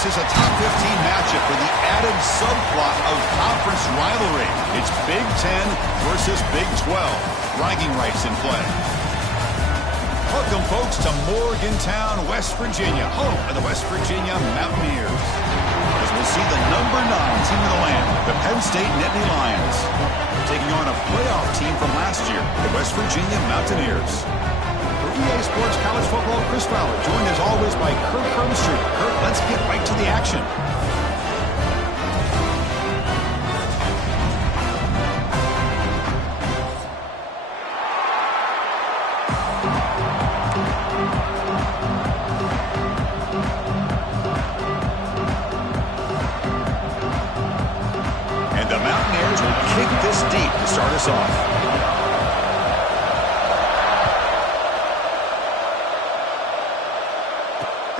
This is a top 15 matchup with the added subplot of conference rivalry. It's Big 10 versus Big 12. Bragging rights in play. Welcome, folks, to Morgantown, West Virginia, home of the West Virginia Mountaineers. As we'll see the number 9 team in the land, the Penn State Nittany Lions, taking on a playoff team from last year, the West Virginia Mountaineers. For EA Sports College Football, Chris Fowler, joined as always by Kirk Hermstrup. Kirk, let's get right to the action. And the Mountaineers will kick this deep to start us off.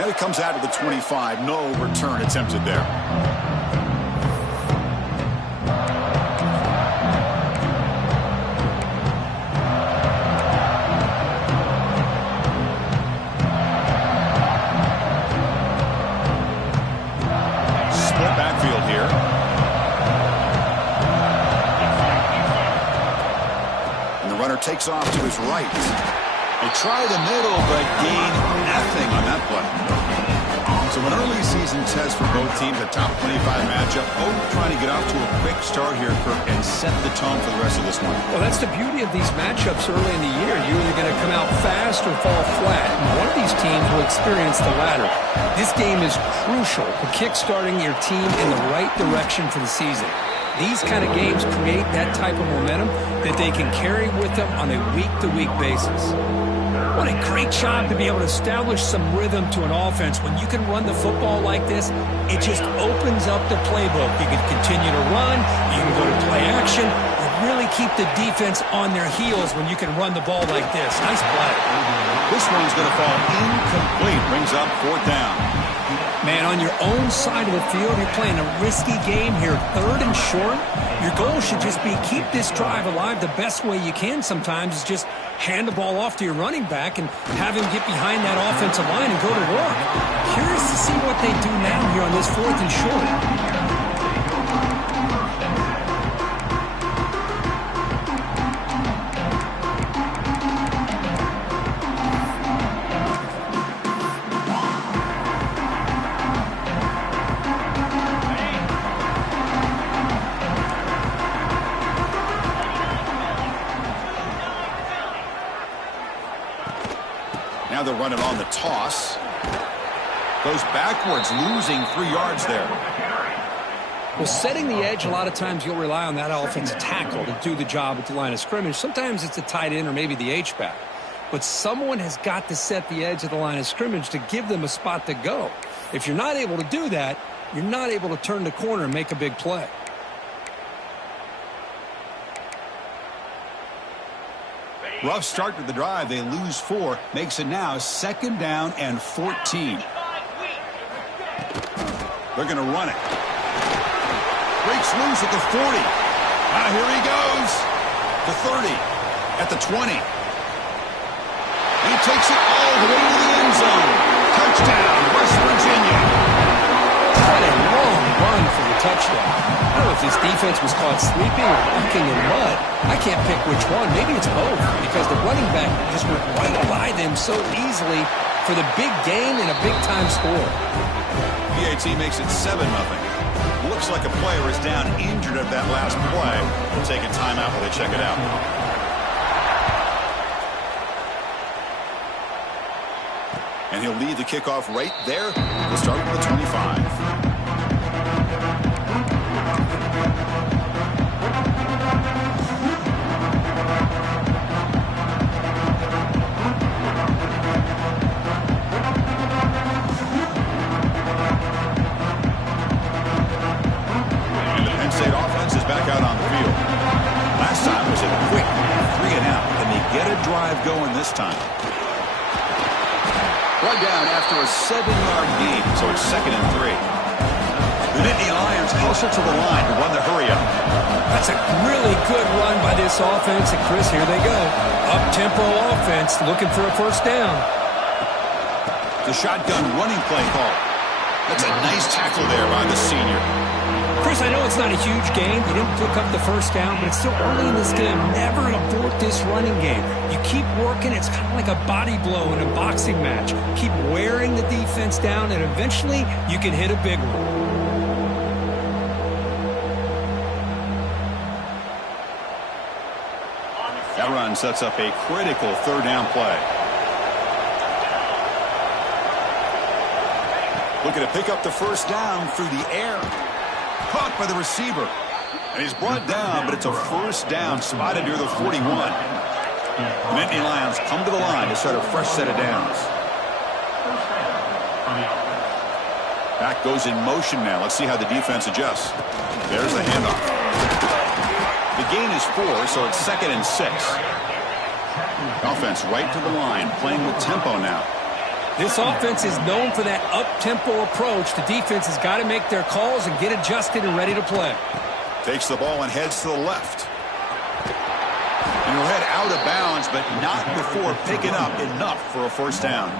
And it comes out of the 25. No return attempted there. Split backfield here. And the runner takes off to his right. They try the middle, but gain nothing on that play. So an early season test for both teams, a top 25 matchup. Both trying to get off to a quick start here, Kirk, and set the tone for the rest of this one. Well, that's the beauty of these matchups early in the year. You're either going to come out fast or fall flat. And one of these teams will experience the latter. This game is crucial for kick-starting your team in the right direction for the season. These kind of games create that type of momentum that they can carry with them on a week-to-week basis. What a great job to be able to establish some rhythm to an offense. When you can run the football like this, it just opens up the playbook. You can continue to run, you can go to play action, and really keep the defense on their heels when you can run the ball like this. Nice play. This one's going to fall incomplete. Brings up 4th down. Man, on your own side of the field, you're playing a risky game here, 3rd and short. Your goal should just be keep this drive alive. The best way you can sometimes is just hand the ball off to your running back and have him get behind that offensive line and go to work. Curious to see what they do now here on this 4th and short. Now they're running on the toss. Goes backwards, losing 3 yards there. Well, setting the edge, a lot of times you'll rely on that offensive tackle to do the job at the line of scrimmage. Sometimes it's a tight end or maybe the H-back. But someone has got to set the edge of the line of scrimmage to give them a spot to go. If you're not able to do that, you're not able to turn the corner and make a big play. Rough start to the drive. They lose 4. Makes it now 2nd down and 14. They're going to run it. Breaks loose at the 40. Here he goes. The 30. At the 20. He takes it all the way to the end zone. Touchdown, West Virginia. What a long run for the touchdown. I don't know if this defense was caught sleeping or walking in mud. I can't pick which one. Maybe it's both because the running back just went right by them so easily for the big gain and a big-time score. PAT makes it 7-0. Looks like a player is down injured at that last play. We'll take a timeout while they check it out. And he'll lead the kickoff right there. We'll start with the 25. And the Penn State offense is back out on the field. Last time was a quick 3 and out. Can they get a drive going this time? One down after a 7-yard gain, so it's 2nd and 3. The Nittany Lions hustle to the line to run the hurry-up. That's a really good run by this offense. And, Chris, here they go. Up-tempo offense looking for a 1st down. The shotgun running play call. That's a nice tackle there by the senior. Chris, I know it's not a huge game. You didn't pick up the first down, but it's still early in this game. Never abort this running game. You keep working. It's kind of like a body blow in a boxing match. Keep wearing the defense down, and eventually you can hit a big one. That run sets up a critical third down play. Looking to pick up the first down through the air. Caught by the receiver. And he's brought down, but it's a first down spotted near the 41. The Nittany Lions come to the line to start a fresh set of downs. Back goes in motion now. Let's see how the defense adjusts. There's the handoff. The gain is 4, so it's 2nd and 6. Offense right to the line, playing with tempo now. This offense is known for that up-tempo approach. The defense has got to make their calls and get adjusted and ready to play. Takes the ball and heads to the left. And he'll head out of bounds, but not before picking up enough for a first down.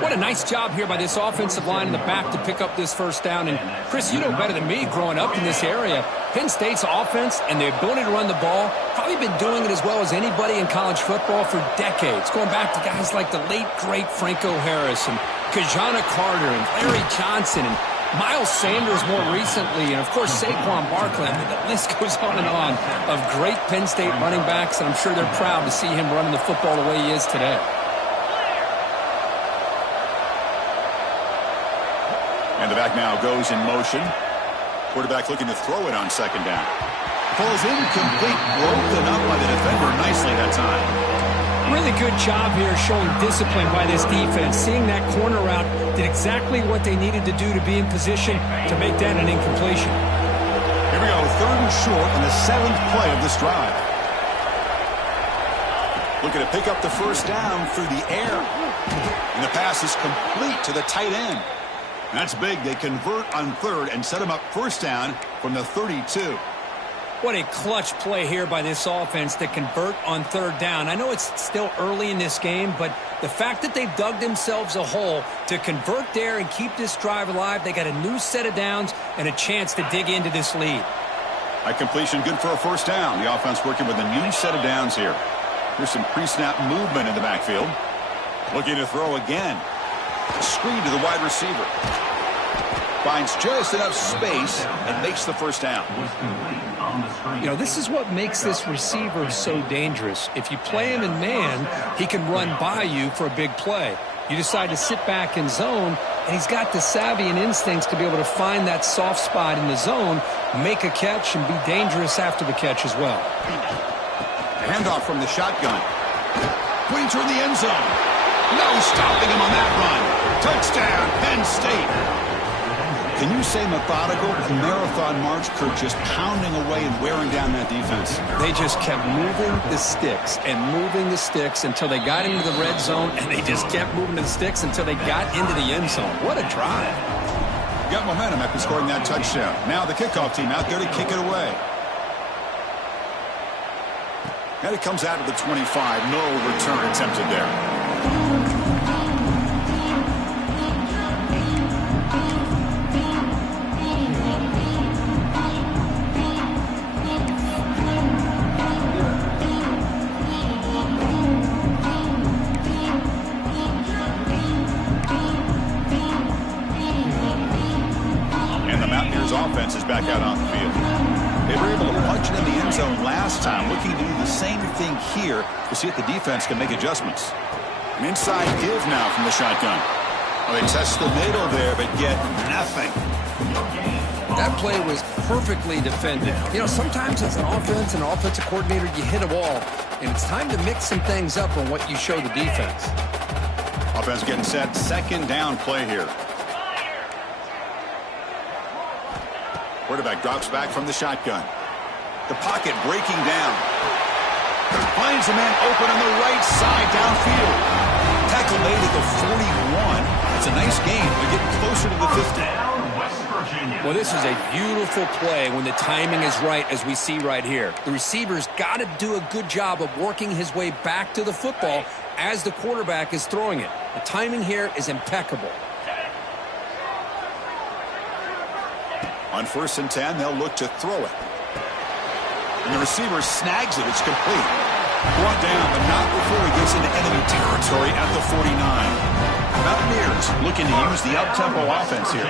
What a nice job here by this offensive line in the back to pick up this first down. And, Chris, you know better than me growing up in this area, Penn State's offense and the ability to run the ball, probably been doing it as well as anybody in college football for decades, going back to guys like the late, great Franco Harris and Kajana Carter and Larry Johnson and Miles Sanders more recently, and, of course, Saquon Barkley. I mean, the list goes on and on of great Penn State running backs, and I'm sure they're proud to see him running the football the way he is today. And the back now goes in motion. Quarterback looking to throw it on second down. Falls incomplete, broken up by the defender nicely that time. Really good job here showing discipline by this defense. Seeing that corner route did exactly what they needed to do to be in position to make that an incompletion. Here we go, 3rd and short on the 7th play of this drive. Looking to pick up the first down through the air. And the pass is complete to the tight end. That's big. They convert on 3rd and set them up first down from the 32. What a clutch play here by this offense to convert on 3rd down. I know it's still early in this game, but the fact that they've dug themselves a hole to convert there and keep this drive alive, they got a new set of downs and a chance to dig into this lead. A completion good for a first down. The offense working with a new set of downs here. Here's some pre-snap movement in the backfield. Looking to throw again. Screen to the wide receiver. Finds just enough space and makes the first down. You know, this is what makes this receiver so dangerous. If you play him in man, he can run by you for a big play. You decide to sit back in zone, and he's got the savvy and instincts to be able to find that soft spot in the zone, make a catch, and be dangerous after the catch as well. Handoff from the shotgun. Putting toward the end zone. No stopping him on that run. Touchdown, Penn State. Can you say methodical? A marathon march, Kurt, just pounding away and wearing down that defense. They just kept moving the sticks and moving the sticks until they got into the red zone, and they just kept moving the sticks until they got into the end zone. What a drive. Got momentum after scoring that touchdown. Now the kickoff team out there to kick it away. And it comes out of the 25. No return attempted there. Offense is back out on the field. They were able to punch it in the end zone last time, looking to do the same thing here to see if the defense can make adjustments. An inside give now from the shotgun. Well, they test the middle there, but get nothing. That play was perfectly defended. You know, sometimes as an offense and an offensive coordinator, you hit a wall, and it's time to mix some things up on what you show the defense. Offense getting set. Second down play here. Quarterback drops back from the shotgun. The pocket breaking down. Finds a man open on the right side downfield. Tackle made at the 41. It's a nice game. They're getting closer to the 50. Well, this is a beautiful play when the timing is right, as we see right here. The receiver's got to do a good job of working his way back to the football as the quarterback is throwing it. The timing here is impeccable. On 1st and 10, they'll look to throw it. And the receiver snags it. It's complete. Brought down, but not before he gets into enemy territory at the 49. Mountaineers looking to use the up-tempo offense here.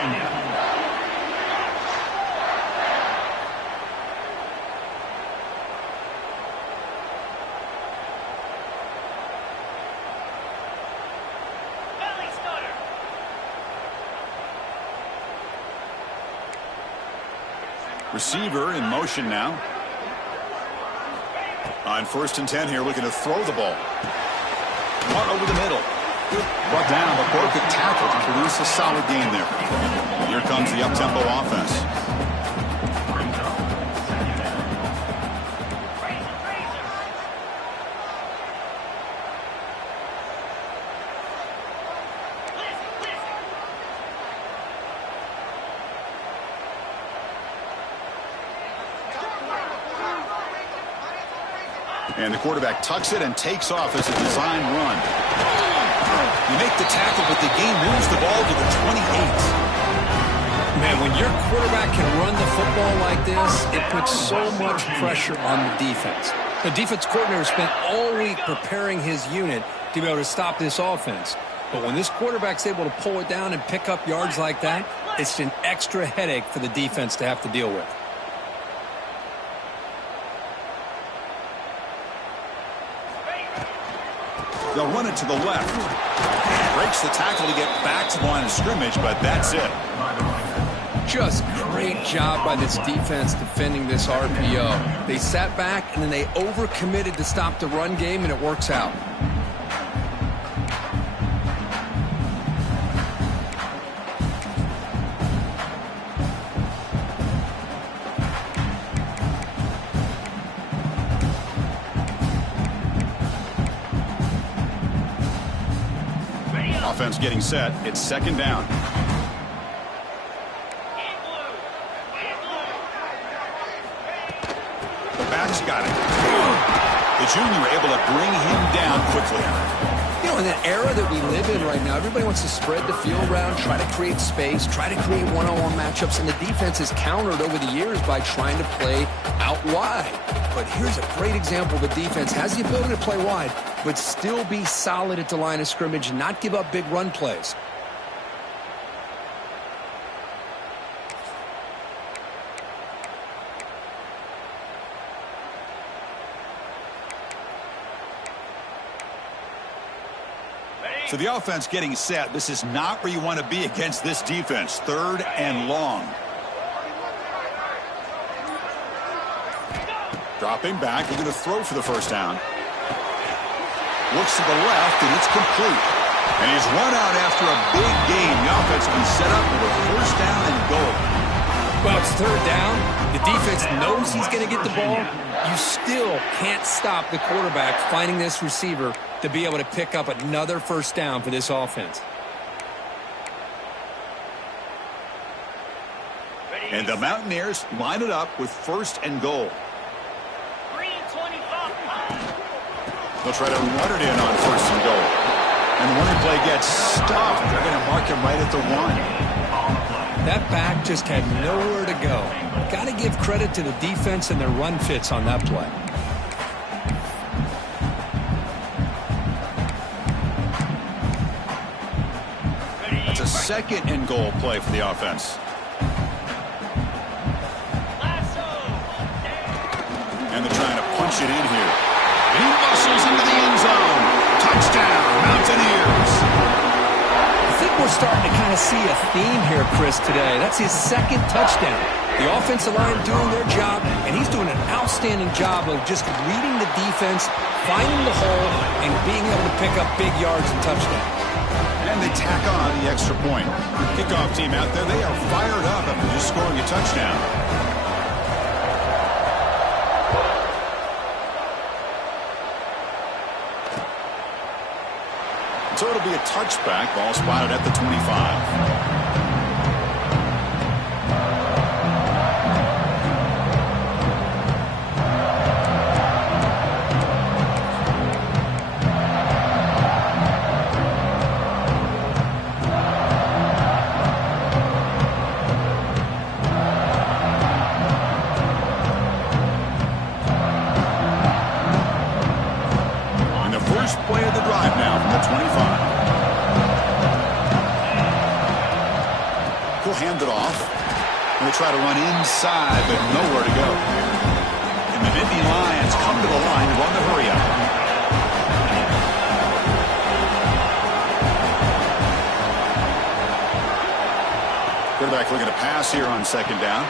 Receiver in motion now. On 1st and 10 here, looking to throw the ball. One over the middle. Brought down, but broken tackle to produce a solid gain there. Here comes the up-tempo offense. And the quarterback tucks it and takes off as a design run. You make the tackle, but the game moves the ball to the 28. Man, when your quarterback can run the football like this, it puts so much pressure on the defense. The defense coordinator spent all week preparing his unit to be able to stop this offense. But when this quarterback's able to pull it down and pick up yards like that, it's an extra headache for the defense to have to deal with. They'll run it to the left. Breaks the tackle to get back to the line of scrimmage, but that's it. Just great job by this defense defending this RPO. They sat back, and then they overcommitted to stop the run game, and it works out. Offense getting set. It's 2nd down. The back's got it. The junior able to bring him down quickly. You know, in the era that we live in right now, everybody wants to spread the field around, try to create space, try to create one-on-one matchups, and the defense has countered over the years by trying to play out wide. But here's a great example of a defense has the ability to play wide, but still be solid at the line of scrimmage and not give up big run plays. So the offense getting set. This is not where you want to be against this defense. 3rd and long. Dropping back. We're going to throw for the 1st down. Looks to the left, and it's complete. And he's run out after a big game. The offense will be set up with a 1st down and goal. Well, it's 3rd down. The defense knows he's going to get the ball. You still can't stop the quarterback finding this receiver to be able to pick up another 1st down for this offense. And the Mountaineers line it up with 1st and goal. They'll try to run it in on 1st and goal. And the running play gets stopped. They're going to mark him right at the 1. That back just had nowhere to go. Got to give credit to the defense and their run fits on that play. That's a 2nd and goal play for the offense. And they're trying to punch it in here. He muscles into the end zone. Touchdown, Mountaineers. I think we're starting to kind of see a theme here, Chris, today. That's his 2nd touchdown. The offensive line doing their job, and he's doing an outstanding job of just reading the defense, finding the hole, and being able to pick up big yards and touchdowns. And they tack on the extra point. Kickoff team out there, they are fired up after just scoring a touchdown. So it'll be a touchback. Ball spotted at the 25. hand it off. And they try to run inside, but nowhere to go. And the Nittany Lions come to the line to run the hurry up. Quarterback looking to pass here on second down.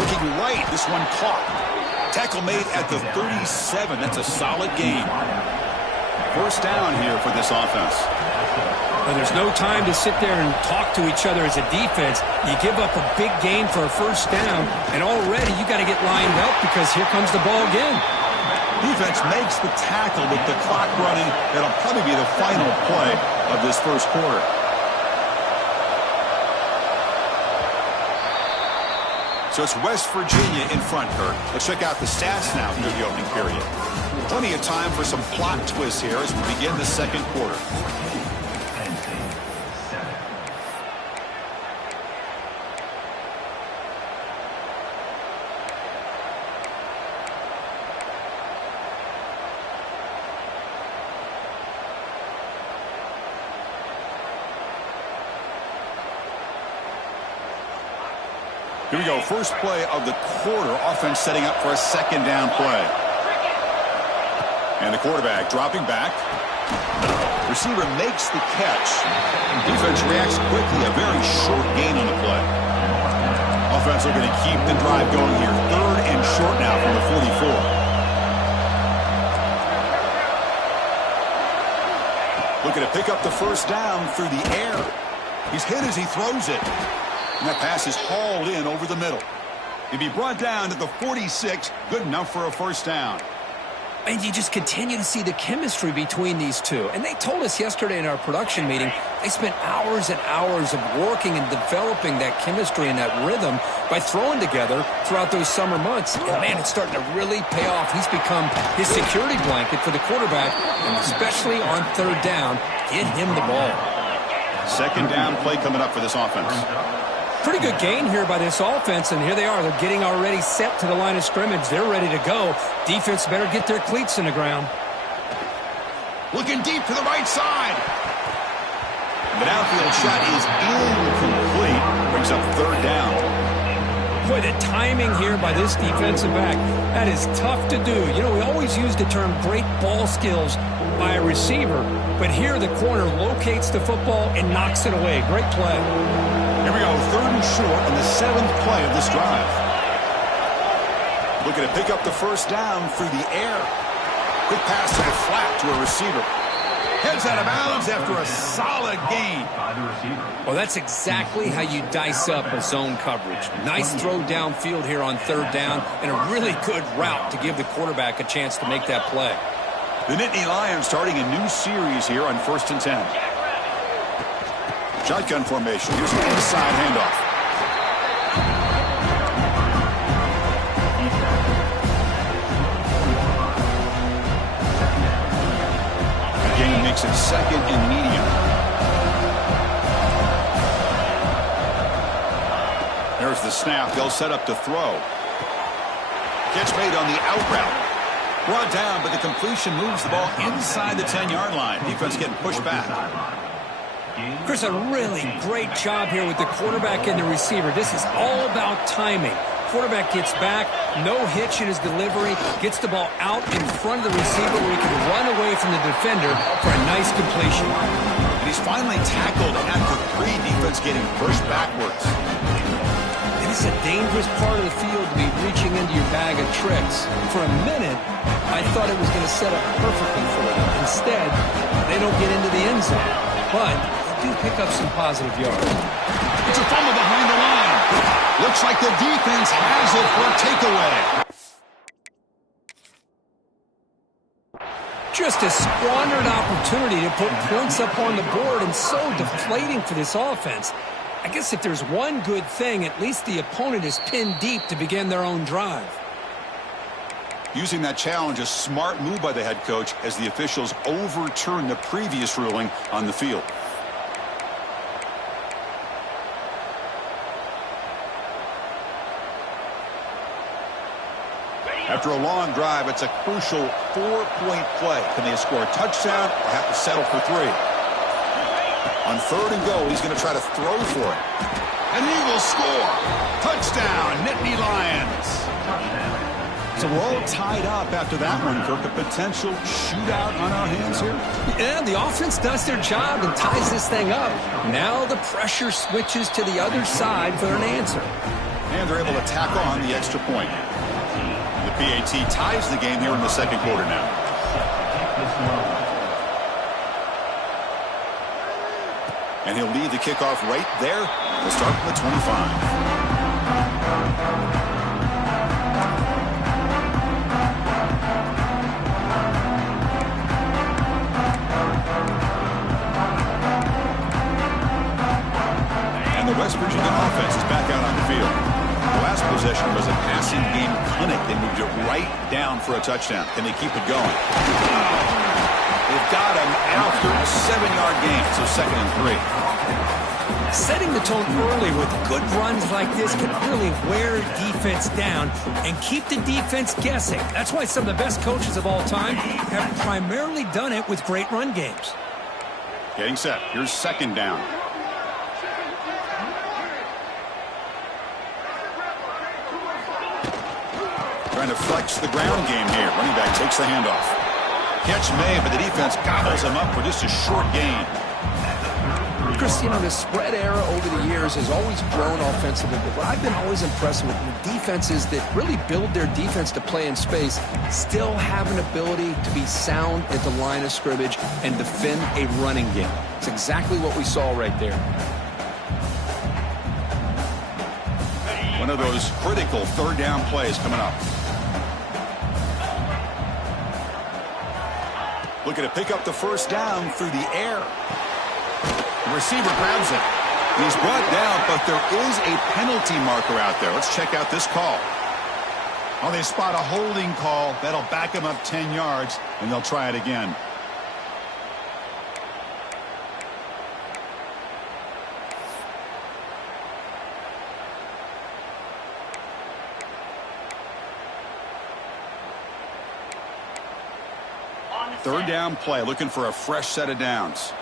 Looking right, this one caught. Tackle made at the 37. That's a solid gain. First down here for this offense. Well, there's no time to sit there and talk to each other as a defense. You give up a big gain for a first down, and already you got to get lined up because here comes the ball again. Defense makes the tackle with the clock running. That'll probably be the final play of this first quarter. So it's West Virginia in front, Kurt. Let's check out the stats now through the opening period. Plenty of time for some plot twists here as we begin the second quarter. Here we go, first play of the quarter. Offense setting up for a second down play. And the quarterback dropping back. Receiver makes the catch. Defense reacts quickly. A very short gain on the play. Offense looking to keep the drive going here. Third and short now from the 44. Looking to pick up the first down through the air. He's hit as he throws it. And that pass is hauled in over the middle. He'll be brought down to the 46. Good enough for a first down. And you just continue to see the chemistry between these two. And they told us yesterday in our production meeting, they spent hours and hours of working and developing that chemistry and that rhythm by throwing together throughout those summer months. And, man, it's starting to really pay off. He's become his security blanket for the quarterback, and especially on third down, get him the ball. Second down play coming up for this offense. Pretty good gain here by this offense, and here they are. They're getting already set to the line of scrimmage. They're ready to go. Defense better get their cleats in the ground. Looking deep to the right side. The downfield shot is incomplete. Brings up third down. Boy, the timing here by this defensive back, that is tough to do. You know, we always use the term great ball skills by a receiver, but here the corner locates the football and knocks it away. Great play. Here we go, third and short on the 7th play of this drive. Looking to pick up the first down through the air. Quick pass to the flat to a receiver. Heads out of bounds after a solid gain. Well, that's exactly how you dice up a zone coverage. Nice throw downfield here on third down, and a really good route to give the quarterback a chance to make that play. The Nittany Lions starting a new series here on 1st and 10. Shotgun formation. Here's an inside handoff. Gain makes it second and medium. There's the snap. They'll set up to throw. Catch made on the out route. Brought down, but the completion moves the ball inside the 10-yard line. Defense getting pushed back. Chris, a really great job here with the quarterback and the receiver. This is all about timing. Quarterback gets back, no hitch in his delivery, gets the ball out in front of the receiver where he can run away from the defender for a nice completion. And he's finally tackled at the 3. Defense getting pushed backwards. It is a dangerous part of the field to be reaching into your bag of tricks. For a minute, I thought it was going to set up perfectly for them. Instead, they don't get into the end zone. But do pick up some positive yards. It's a fumble behind the line. Looks like the defense has it for a takeaway. Just a squandered opportunity to put points up on the board, and so deflating for this offense. I guess if there's one good thing, at least the opponent is pinned deep to begin their own drive. Using that challenge, a smart move by the head coach as the officials overturn the previous ruling on the field. After a long drive, it's a crucial 4-point play. Can they score a touchdown or have to settle for 3? On 3rd and goal, he's going to try to throw for it. And he will score. Touchdown, Nittany Lions. So we're all tied up after that one, Kirk. A potential shootout on our hands here. Yeah, the offense does their job and ties this thing up. Now the pressure switches to the other side for an answer. And they're able to tack on the extra point. The PAT ties the game here in the 2nd quarter now. And he'll lead the kickoff right there. We'll start from the 25. And the West Virginia offense is back out on the field. The last possession was a passing game clinic. They moved it right down for a touchdown. Can they keep it going? They've got him after a 7-yard gain, so 2nd and 3. Setting the tone early with good runs like this can really wear defense down and keep the defense guessing. That's why some of the best coaches of all time have primarily done it with great run games. Getting set. Here's 2nd down. Trying to flex the ground game here. Running back takes the handoff. Catch made, but the defense gobbles him up for just a short gain. Chris, you know, the spread era over the years has always grown offensively, but what I've been always impressed with defenses that really build their defense to play in space still have an ability to be sound at the line of scrimmage and defend a running game. It's exactly what we saw right there. One of those critical 3rd down plays coming up. Looking to pick up the 1st down through the air. The receiver grabs it. He's brought down, but there is a penalty marker out there. Let's check out this call. Oh, they spot a holding call. That'll back him up 10 yards, and they'll try it again. Third down play, looking for a fresh set of downs.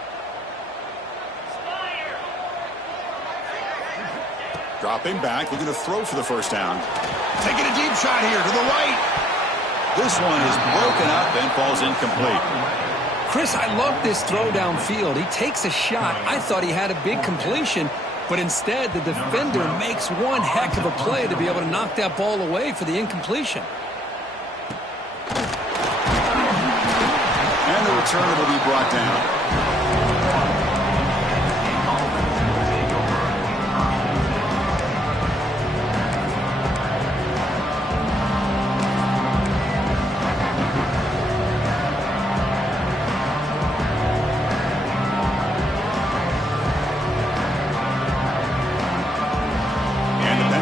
Dropping back, looking to throw for the 1st down. Taking a deep shot here to the right. This one is broken up and falls incomplete. Chris, I love this throw downfield. He takes a shot. I thought he had a big completion, but instead the defender makes one heck of a play to be able to knock that ball away for the incompletion. And the return will be brought down.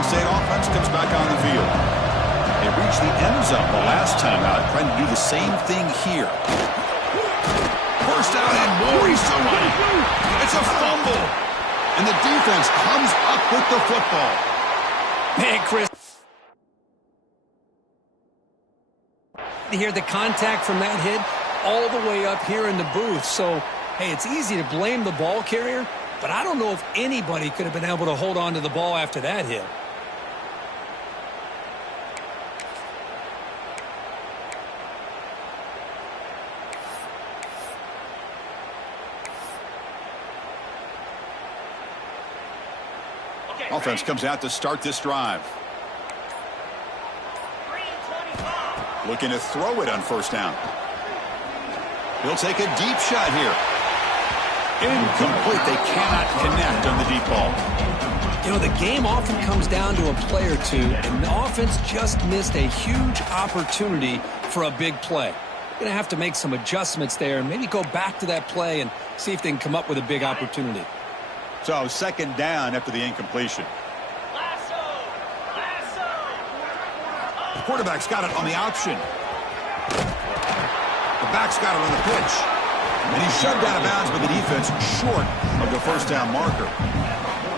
State offense comes back on the field. They reached the end zone the last time out, trying to do the same thing here. First down and more, he's still running. It's a fumble. And the defense comes up with the football. Man, Chris. To hear the contact from that hit all the way up here in the booth. So, hey, it's easy to blame the ball carrier, but I don't know if anybody could have been able to hold on to the ball after that hit. Offense comes out to start this drive. Looking to throw it on 1st down. He'll take a deep shot here. Incomplete. They cannot connect on the deep ball. You know, the game often comes down to a play or two, and the offense just missed a huge opportunity for a big play. They're going to have to make some adjustments there and maybe go back to that play and see if they can come up with a big opportunity. So 2nd down after the incompletion. The quarterback's got it on the option. The back's got it on the pitch. And he's shoved out of bounds by the defense short of the 1st down marker.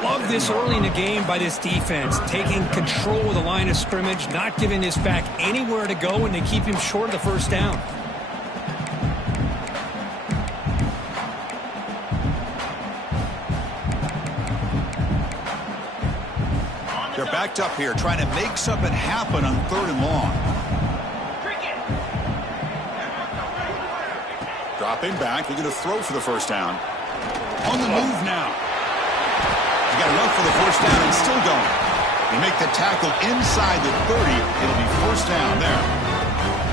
Love this early in the game by this defense, taking control of the line of scrimmage, not giving this back anywhere to go, and they keep him short of the 1st down. They're backed up here trying to make something happen on 3rd and long. Dropping back, they're going to throw for the first down. On the move now. He got enough for the first down and still going. They make the tackle inside the 30. It'll be first down there.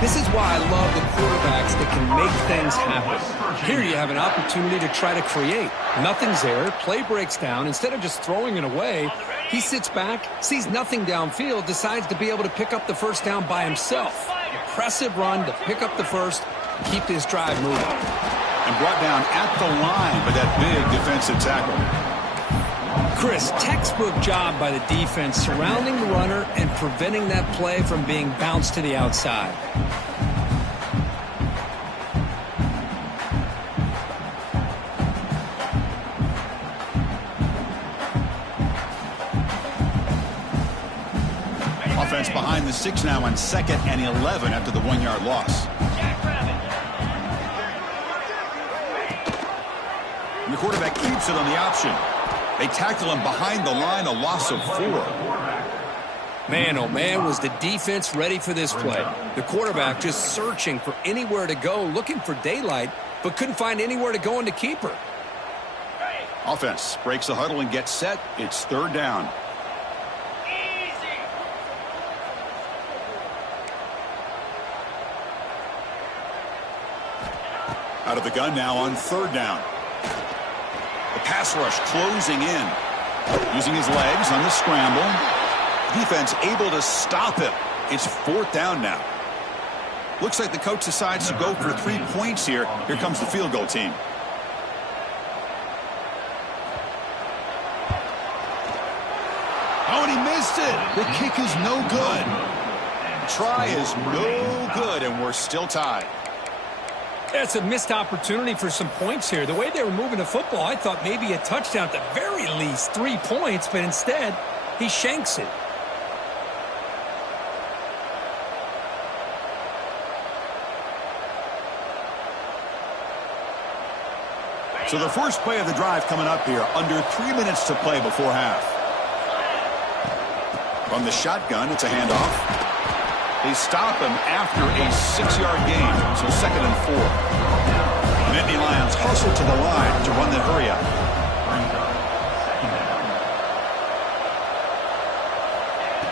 This is why I love the quarterbacks that can make things happen. Here you have an opportunity to try to create. Nothing's there. Play breaks down. Instead of just throwing it away, he sits back, sees nothing downfield, decides to be able to pick up the first down by himself. Impressive run to pick up the first, keep this drive moving. And brought down at the line by that big defensive tackle. Chris, textbook job by the defense surrounding the runner and preventing that play from being bounced to the outside. Offense behind the 6 now on 2nd and 11 after the 1-yard loss. And the quarterback keeps it on the option. They tackle him behind the line, a loss of 4. Man, oh man, was the defense ready for this play. The quarterback just searching for anywhere to go, looking for daylight, but couldn't find anywhere to go in the keeper. Offense breaks the huddle and gets set. It's 3rd down. Out of the gun now on 3rd down. The pass rush closing in. Using his legs on the scramble. Defense able to stop him. It's 4th down now. Looks like the coach decides to go for 3 points here. Here comes the field goal team. Oh, and he missed it. The kick is no good. Try is no good, and we're still tied. That's a missed opportunity for some points here. The way they were moving the football, I thought maybe a touchdown at the very least, 3 points, but instead, he shanks it. So the first play of the drive coming up here, under 3 minutes to play before half. From the shotgun, it's a handoff. They stop him after a 6-yard gain, so 2nd and 4. The Nittany Lions hustle to the line to run the hurry up.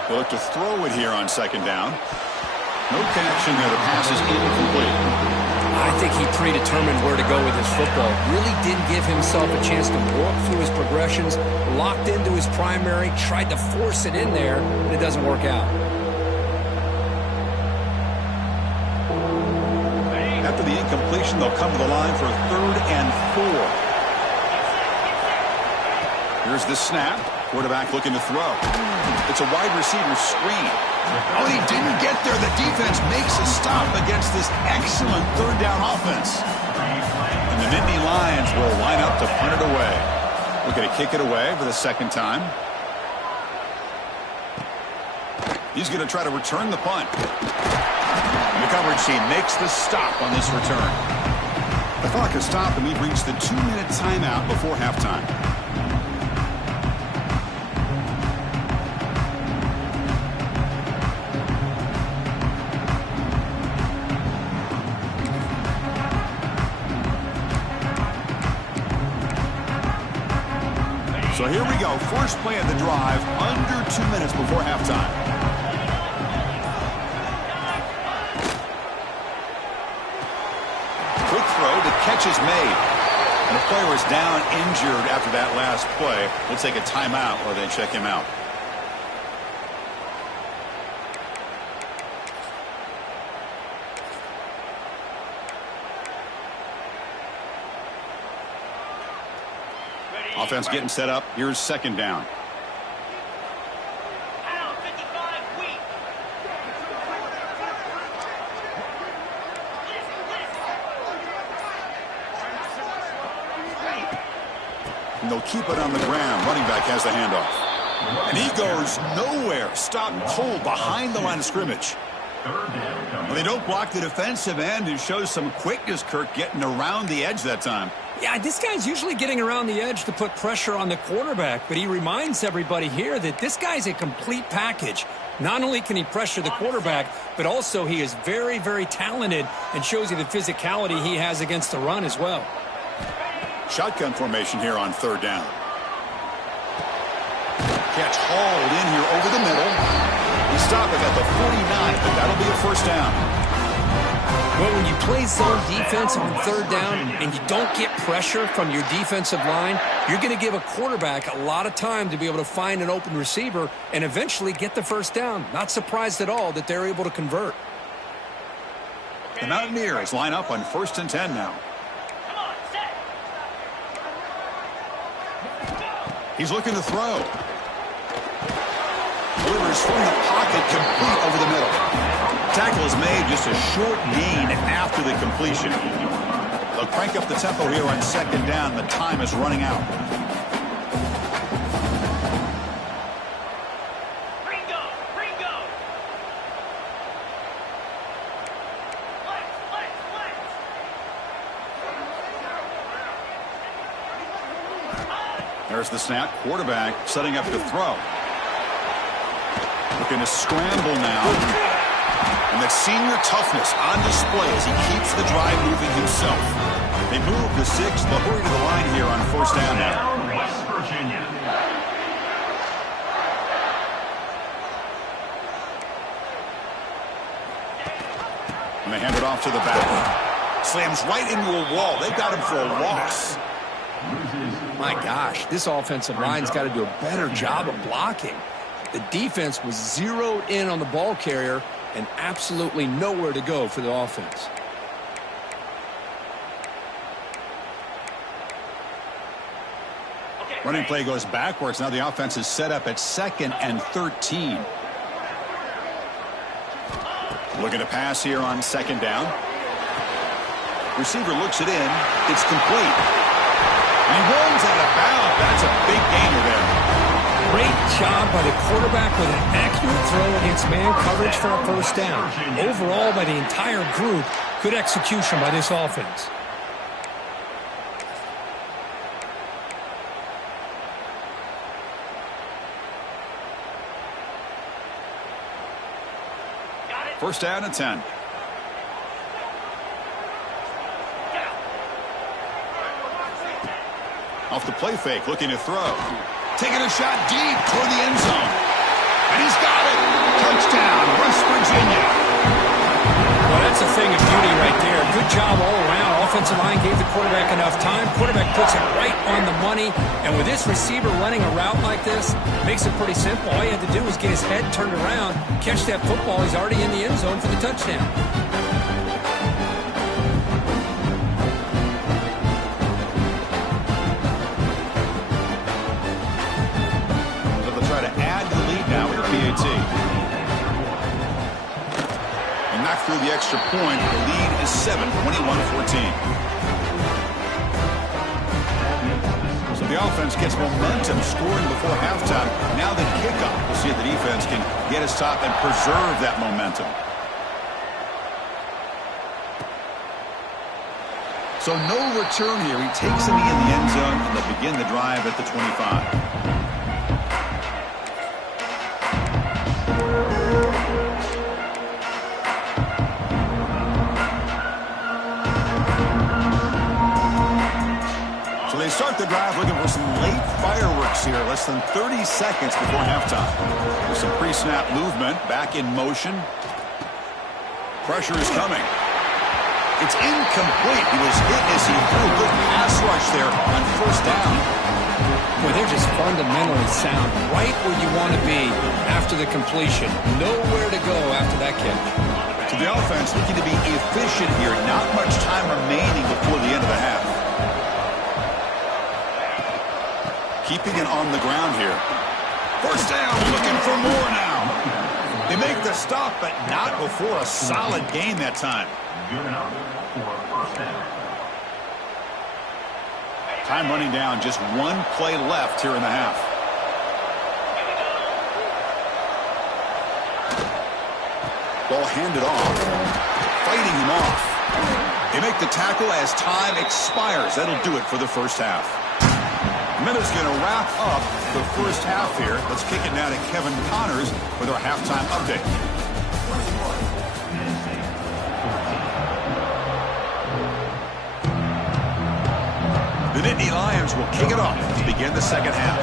They look to throw it here on 2nd down. No connection there. The pass is incomplete. I think he predetermined where to go with his football. Really didn't give himself a chance to walk through his progressions, locked into his primary, tried to force it in there, and it doesn't work out. After the incompletion, they'll come to the line for a 3rd and 4. Here's the snap. Quarterback looking to throw. It's a wide receiver screen. Oh, and he didn't get there. The defense makes a stop against this excellent 3rd down offense. And the Nittany Lions will line up to punt it away. Looking to kick it away for the 2nd time. He's going to try to return the punt. And the coverage team makes the stop on this return. The clock has stopped, and we've reached the 2-minute timeout before halftime. So here we go. First play of the drive, under 2 minutes before halftime. Quick throw. The catch is made. And the player is down injured after that last play. We'll take a timeout while they check him out. Offense getting set up. Here's 2nd down. And they'll keep it on the ground. Running back has the handoff. And he goes nowhere. Stopped cold behind the line of scrimmage. Well, they don't block the defensive end, who shows some quickness, Kirk, getting around the edge that time. Yeah, this guy's usually getting around the edge to put pressure on the quarterback, but he reminds everybody here that this guy's a complete package. Not only can he pressure the quarterback, but also he is very, very talented and shows you the physicality he has against the run as well. Shotgun formation here on third down. Catch hauled in here over the middle. We stop it at the 49, but that'll be a first down. Well, when you play zone defense on third down and you don't get pressure from your defensive line, you're going to give a quarterback a lot of time to be able to find an open receiver and eventually get the first down. Not surprised at all that they're able to convert. The Mountaineers line up on 1st and 10 now. He's looking to throw. Delivers from the pocket, complete over the middle. Tackle is made, just a short gain after the completion. They'll crank up the tempo here on 2nd down. The time is running out. There's the snap. Quarterback setting up to throw. Looking to scramble now. And that senior toughness on display as he keeps the drive moving himself. They move the 6. They'll hurry to the line here on 1st down now. West Virginia. And they hand it off to the back. Slams right into a wall. They've got him for a loss. My gosh, this offensive line's got to do a better job of blocking. The defense was zeroed in on the ball carrier and absolutely nowhere to go for the offense. Running play goes backwards. Now the offense is set up at 2nd and 13. Looking to pass here on 2nd down. Receiver looks it in. It's complete. And he rolls out of bounds. That's a big gainer there. Great job by the quarterback with an accurate throw against man coverage for a first down. Overall, by the entire group, good execution by this offense. First down and 10. Off the play fake, looking to throw. Taking a shot deep toward the end zone. And he's got it. Touchdown, West Virginia. Well, that's a thing of beauty right there. Good job all around. Offensive line gave the quarterback enough time. Quarterback puts it right on the money. And with this receiver running a route like this, makes it pretty simple. All you had to do was get his head turned around, catch that football. He's already in the end zone for the touchdown. And knocked through the extra point. The lead is 7, 21-14. So the offense gets momentum scoring before halftime. Now the kickoff. We'll see if the defense can get his top and preserve that momentum. So no return here. He takes him in the end zone, and they'll begin the drive at the 25. They start the drive looking for some late fireworks here. Less than 30 seconds before halftime. With some pre-snap movement. Back in motion. Pressure is coming. It's incomplete. He was hit as he threw a good pass rush there on 1st down. Boy, they're just fundamentally sound. Right where you want to be after the completion. Nowhere to go after that catch. So the offense looking to be efficient here. Not much time remaining before the end of the half. Keeping it on the ground here. First down, looking for more now. They make the stop, but not before a solid gain that time. Time running down, just one play left here in the half. Ball handed off. Fighting him off. They make the tackle as time expires. That'll do it for the first half. Minute's going to wrap up the first half here. Let's kick it now to Kevin Connors with our halftime update. The Nittany Lions will kick it off to begin the second half.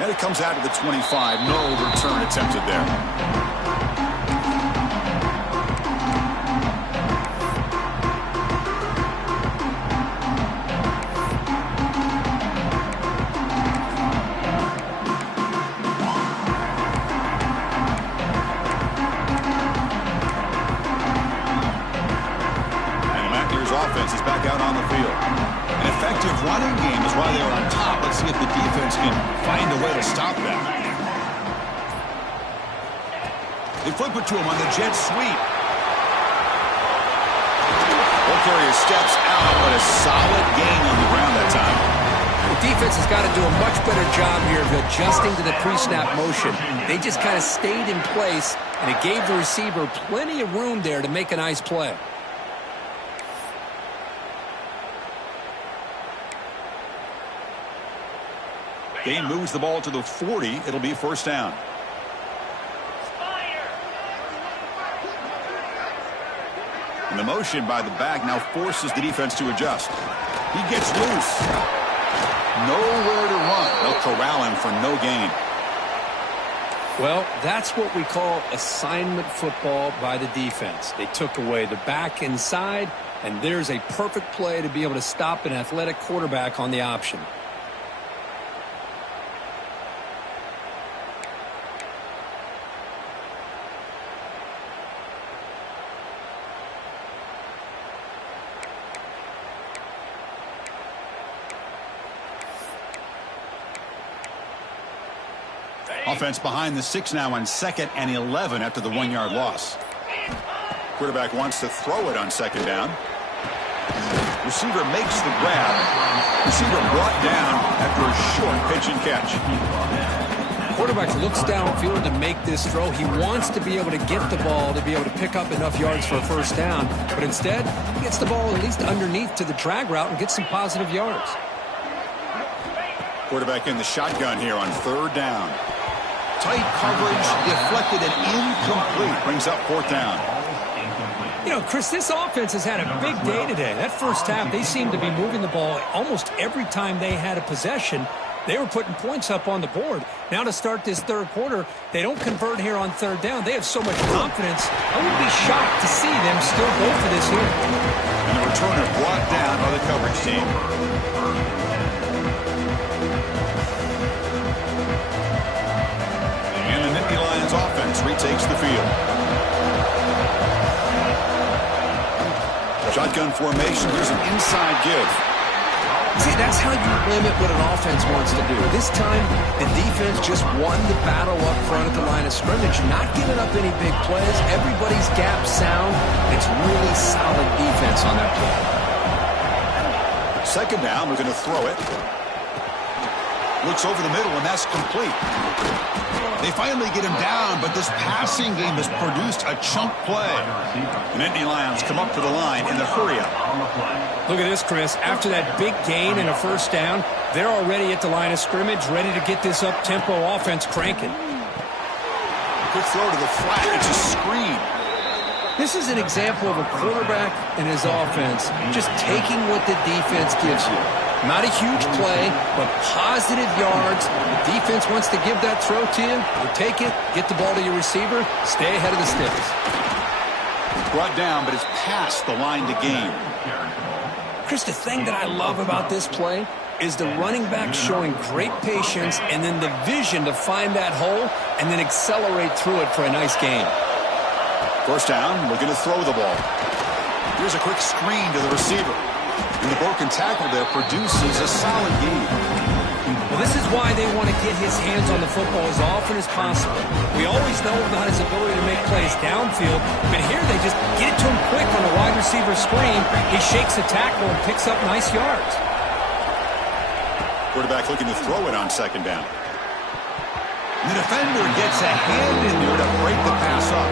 And it comes out to the 25. No return attempted there. Offense is back out on the field. An effective running game is why they're on top. Let's see if the defense can find a way to stop that. They flip it to him on the jet sweep. Ball carrier steps out, but a solid gain on the ground that time. The defense has got to do a much better job here of adjusting to the pre-snap motion. They just kind of stayed in place, and it gave the receiver plenty of room there to make a nice play. Gain moves the ball to the 40. It'll be first down. And the motion by the back now forces the defense to adjust. He gets loose. Nowhere to run. They'll corral him for no gain. Well, that's what we call assignment football by the defense. They took away the back inside, and there's a perfect play to be able to stop an athletic quarterback on the option. Offense behind the 6 now on 2nd and 11 after the 1-yard loss. Quarterback wants to throw it on 2nd down. Receiver makes the grab. Receiver brought down after a short pitch and catch. Quarterback looks downfield to make this throw. He wants to be able to get the ball to be able to pick up enough yards for a first down. But instead, he gets the ball at least underneath to the drag route and gets some positive yards. Quarterback in the shotgun here on 3rd down. Tight coverage, deflected and incomplete. Brings up 4th down. You know, Chris, this offense has had a big day today. That first half, they seemed to be moving the ball almost every time they had a possession. They were putting points up on the board. Now to start this 3rd quarter, they don't convert here on 3rd down. They have so much confidence. I would be shocked to see them still go for this here. And the returner brought down by the coverage team. Offense retakes the field. Shotgun formation. Here's an inside give. See, that's how you limit what an offense wants to do. This time, the defense just won the battle up front at the line of scrimmage, not giving up any big plays. Everybody's gap sound. It's really solid defense on that play. 2nd down, we're going to throw it. Looks over the middle, and that's complete. They finally get him down, but this passing game has produced a chunk play. The Nittany Lions come up to the line in the hurry-up. Look at this, Chris. After that big gain and a first down, they're already at the line of scrimmage, ready to get this up-tempo offense cranking. Good throw to the flat. It's a screen. This is an example of a quarterback and his offense just taking what the defense gives you. Not a huge play, but positive yards. The defense wants to give that throw to you. You take it, get the ball to your receiver, stay ahead of the sticks. Brought down, but it's past the line to gain. Chris, the thing that I love about this play is the running back showing great patience and then the vision to find that hole and then accelerate through it for a nice gain. First down, we're going to throw the ball. Here's a quick screen to the receiver. And the broken tackle there produces a solid gain. Well, this is why they want to get his hands on the football as often as possible. We always know about his ability to make plays downfield, but here they just get it to him quick on a wide receiver screen. He shakes the tackle and picks up nice yards. Quarterback looking to throw it on 2nd down. The defender gets a hand in there to break the pass up.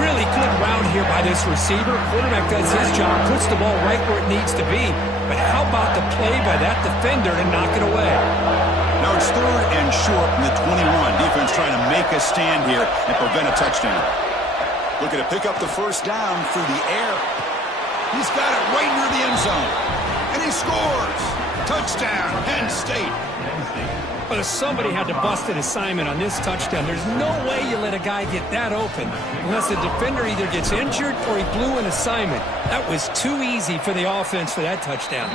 Really good route here by this receiver. Quarterback does his job, puts the ball right where it needs to be. But how about the play by that defender to knock it away? Now it's 3rd and short from the 21. Defense trying to make a stand here and prevent a touchdown. Looking to pick up the first down through the air. He's got it right near the end zone. And he scores. Touchdown, Penn State. But somebody had to bust an assignment on this touchdown. There's no way you let a guy get that open unless the defender either gets injured or he blew an assignment. That was too easy for the offense for that touchdown.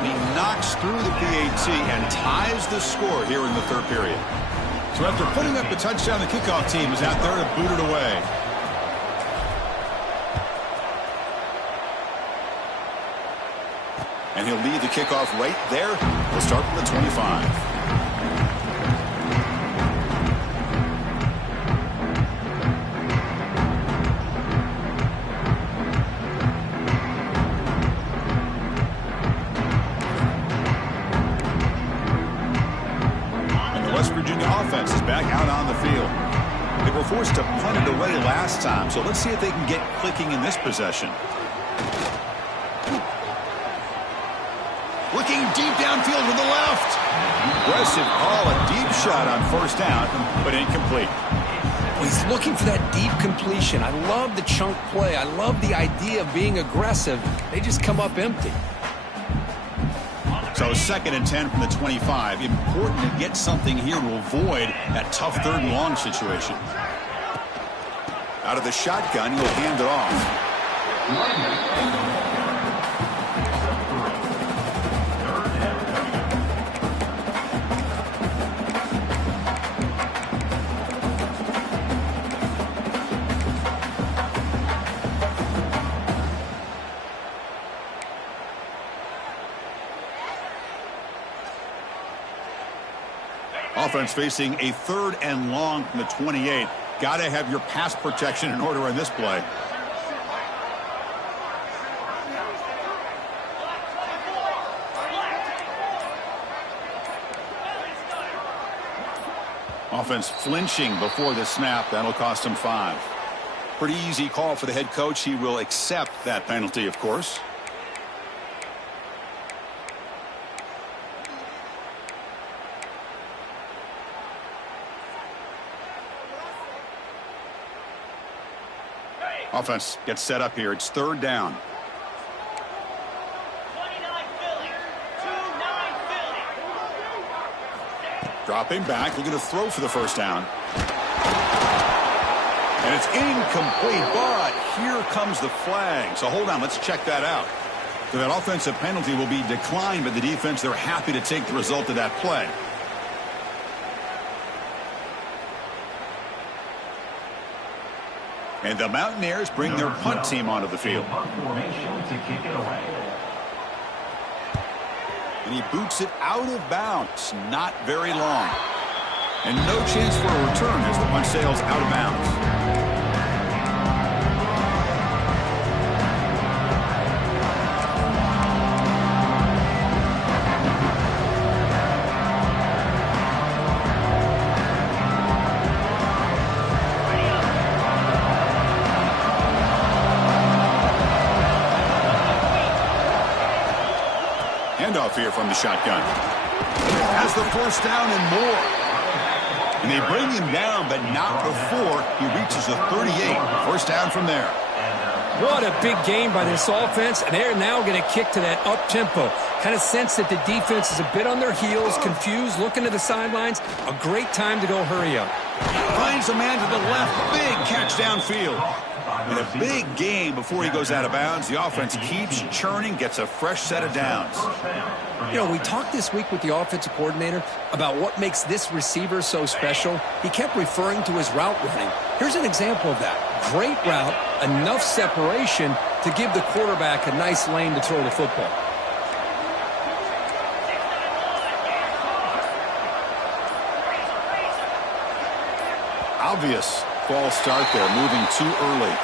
He knocks through the PAT and ties the score here in the 3rd period. So after putting up the touchdown, the kickoff team is out there to boot it away. And he'll lead the kickoff right there. We'll start from the 25. West Virginia offense is back out on the field. They were forced to punt it away last time, so let's see if they can get clicking in this possession. Looking deep downfield to the left. Aggressive call, a deep shot on first down, but incomplete. He's looking for that deep completion. I love the chunk play. I love the idea of being aggressive. They just come up empty. So 2nd and 10 from the 25. Important to get something here to avoid that tough 3rd and long situation. Out of the shotgun, he'll hand it off. Offense facing a 3rd and long from the 28. Got to have your pass protection in order on this play. Offense flinching before the snap. That'll cost him 5. Pretty easy call for the head coach. He will accept that penalty, of course. Offense gets set up here. It's 3rd down. Dropping back, looking to throw for the first down. And it's incomplete, but here comes the flag. So hold on, let's check that out. So that offensive penalty will be declined by the defense. They're happy to take the result of that play. And the Mountaineers bring their punt team onto the field. And he boots it out of bounds. Not very long. And no chance for a return as the punt sails out of bounds. Handoff here from the shotgun. Has the first down and more. And they bring him down, but not before he reaches the 38. First down from there. What a big game by this offense, and they're now going to kick to that up-tempo. Kind of sense that the defense is a bit on their heels, confused, looking to the sidelines. A great time to go hurry up. Finds a man to the left. Big catch downfield. And a big game before he goes out of bounds. The offense keeps churning, gets a fresh set of downs. You know, we talked this week with the offensive coordinator about what makes this receiver so special. He kept referring to his route running. Here's an example of that. Great route, enough separation to give the quarterback a nice lane to throw the football. Obvious false start there, moving too early.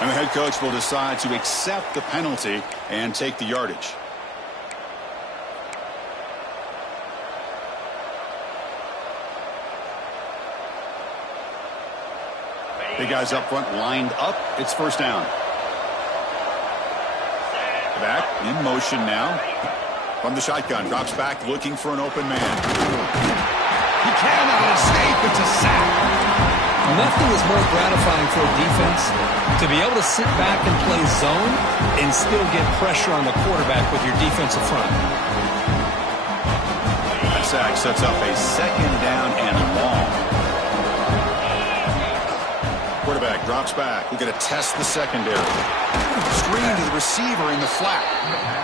And the head coach will decide to accept the penalty and take the yardage. The guys up front lined up. It's first down. Back in motion now. From the shotgun, drops back looking for an open man. He cannot escape. It's a sack. Nothing is more gratifying for a defense to be able to sit back and play zone and still get pressure on the quarterback with your defensive front. That sack sets up a second down and long. Quarterback drops back. We're going to test the secondary. Screen to the receiver in the flat.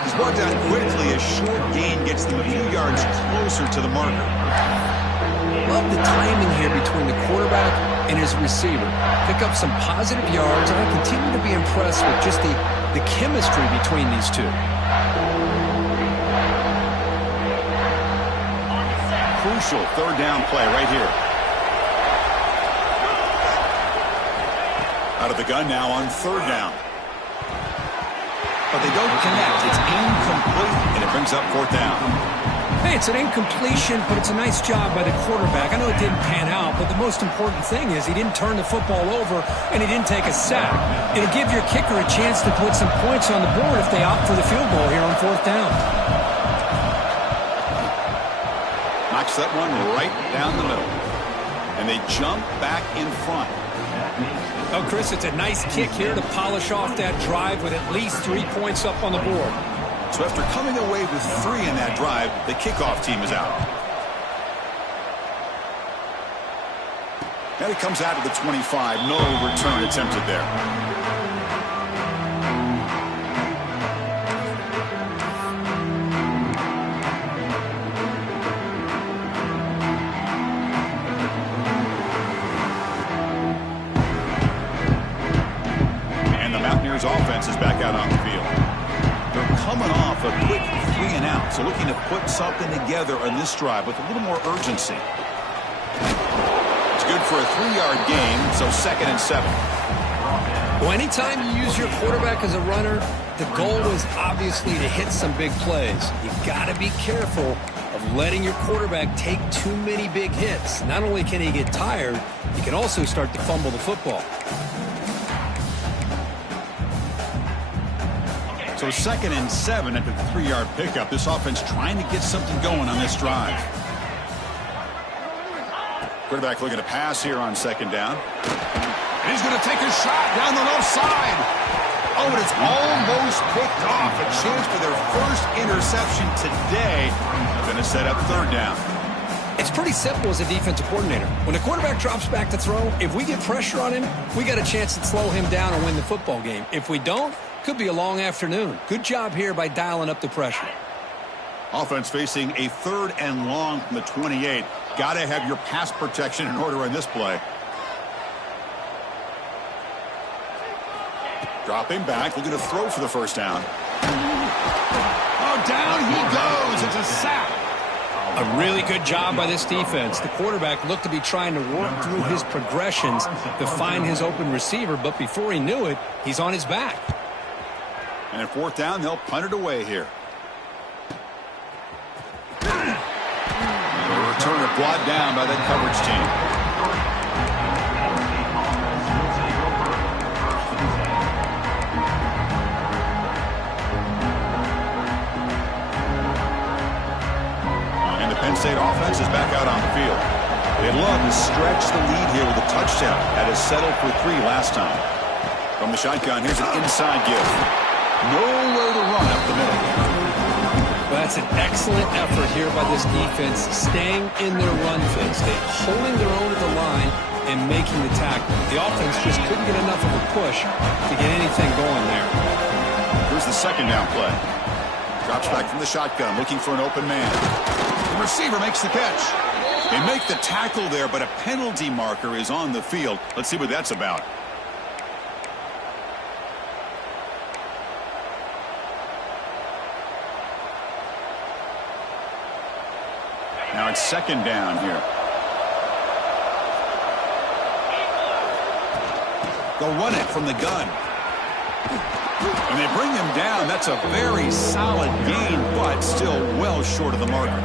He's brought down quickly. A short gain gets them a few yards closer to the marker. Love the timing here between the quarterback and his receiver. Pick up some positive yards, and I continue to be impressed with just the chemistry between these two. Crucial third down play right here. Out of the gun now on third down. But they don't connect. It's incomplete, and it brings up fourth down. Hey, it's an incompletion, but it's a nice job by the quarterback. I know it didn't pan out, but the most important thing is he didn't turn the football over, and he didn't take a sack. It'll give your kicker a chance to put some points on the board if they opt for the field goal here on fourth down. Knocks that one right down the middle. And they jump back in front. Oh, Chris, it's a nice kick here to polish off that drive with at least 3 points up on the board. So after coming away with 3 in that drive, the kickoff team is out. And it comes out of the 25. No return attempted there. And the Mountaineers offense is back out on the field. They're coming off a quick 3 and out, so looking to put something together on this drive with a little more urgency. It's good for a 3-yard gain, so 2nd and 7. Well, anytime you use your quarterback as a runner, the goal is obviously to hit some big plays. You got to be careful of letting your quarterback take too many big hits. Not only can he get tired, he can also start to fumble the football. So 2nd and 7 at the 3-yard pickup. This offense trying to get something going on this drive. Quarterback looking to pass here on 2nd down. And he's going to take a shot down the left side. Oh, and it's almost picked off. A chance for their first interception today. Going to set up 3rd down. It's pretty simple as a defensive coordinator. When the quarterback drops back to throw, if we get pressure on him, we got a chance to slow him down and win the football game. If we don't, could be a long afternoon. Good job here by dialing up the pressure. Offense facing a 3rd and long from the 28. Got to have your pass protection in order on this play. Dropping back, looking to throw for the first down. Oh, down he goes. It's a sack. A really good job by this defense. The quarterback looked to be trying to work through his progressions to find his open receiver, but before he knew it, he's on his back. And at 4th down, they'll punt it away here. And a returner brought down by that coverage team. And the Penn State offense is back out on the field. They'd love to stretch the lead here with a touchdown. That is settled for 3 last time. From the shotgun, here's an inside give. Nowhere to run up the middle. Well, that's an excellent effort here by this defense, staying in their run phase. They're holding their own at the line and making the tackle. The offense just couldn't get enough of a push to get anything going there. Here's the 2nd down play. Drops back from the shotgun, looking for an open man. The receiver makes the catch. They make the tackle there, but a penalty marker is on the field. Let's see what that's about. Now it's 2nd down here. They'll run it from the gun. And they bring him down. That's a very solid gain, but still well short of the marker.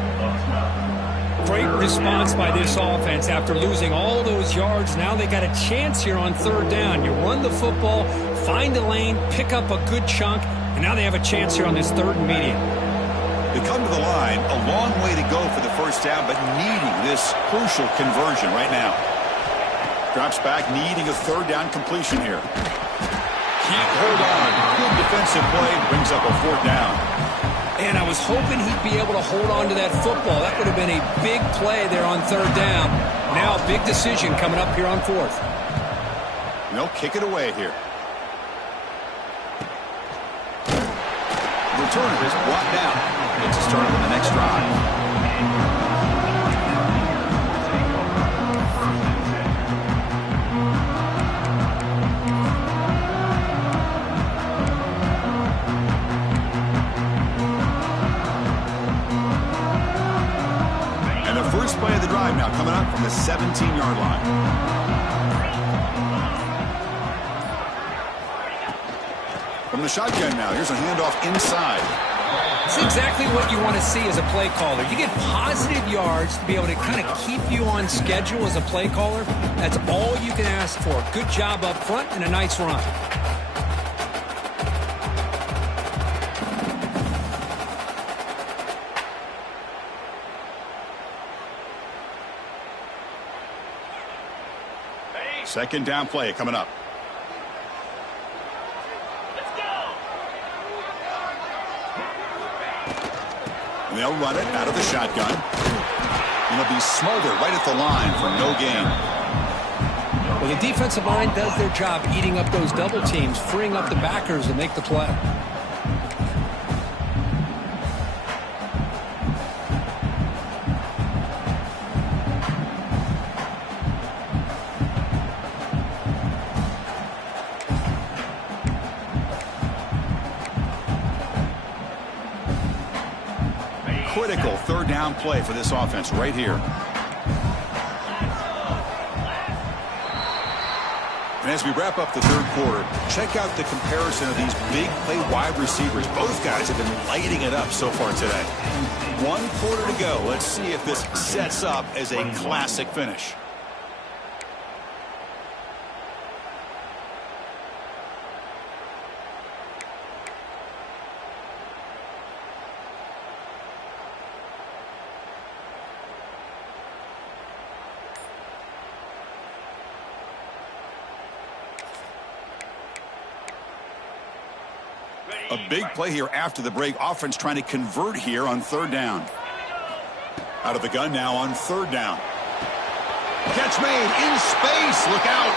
Great response by this offense after losing all those yards. Now they got a chance here on third down. You run the football, find a lane, pick up a good chunk, and now they have a chance here on this third and medium. They come to the line, a long way to go for the first down, but needing this crucial conversion right now. Drops back, needing a third down completion here. Can't hold on. Good defensive play, brings up a fourth down. And I was hoping he'd be able to hold on to that football. That would have been a big play there on third down. Now a big decision coming up here on fourth. And they'll kick it away here. The returner is brought down. It's a start on the next drive. First play of the drive now coming up from the 17-yard line. From the shotgun now, here's a handoff inside. It's exactly what you want to see as a play caller. You get positive yards to be able to kind of keep you on schedule as a play caller. That's all you can ask for. Good job up front and a nice run. Second down play coming up. Let's go. And they'll run it out of the shotgun. And it'll be smothered right at the line for no gain. Well, the defensive line does their job eating up those double teams, freeing up the backers to make the play. Critical third down play for this offense right here. And as we wrap up the third quarter, check out the comparison of these big play wide receivers. Both guys have been lighting it up so far today. 1 quarter to go. Let's see if this sets up as a classic finish. A big play here after the break. Offense trying to convert here on third down. Out of the gun now on third down. Catch made in space. Look out.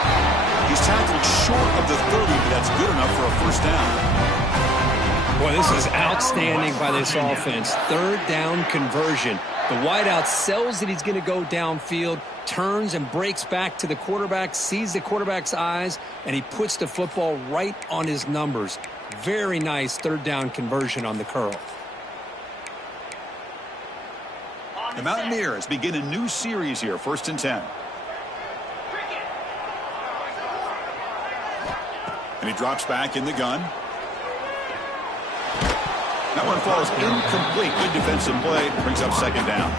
He's tackled short of the 30, but that's good enough for a first down. Boy, this is outstanding by this offense. Third down conversion. The wideout sells that he's going to go downfield, turns and breaks back to the quarterback, sees the quarterback's eyes, and he puts the football right on his numbers. Very nice third down conversion on the curl. The Mountaineers begin a new series here, 1st and 10. And he drops back in the gun. That one falls incomplete. Good defensive play. Brings up second down.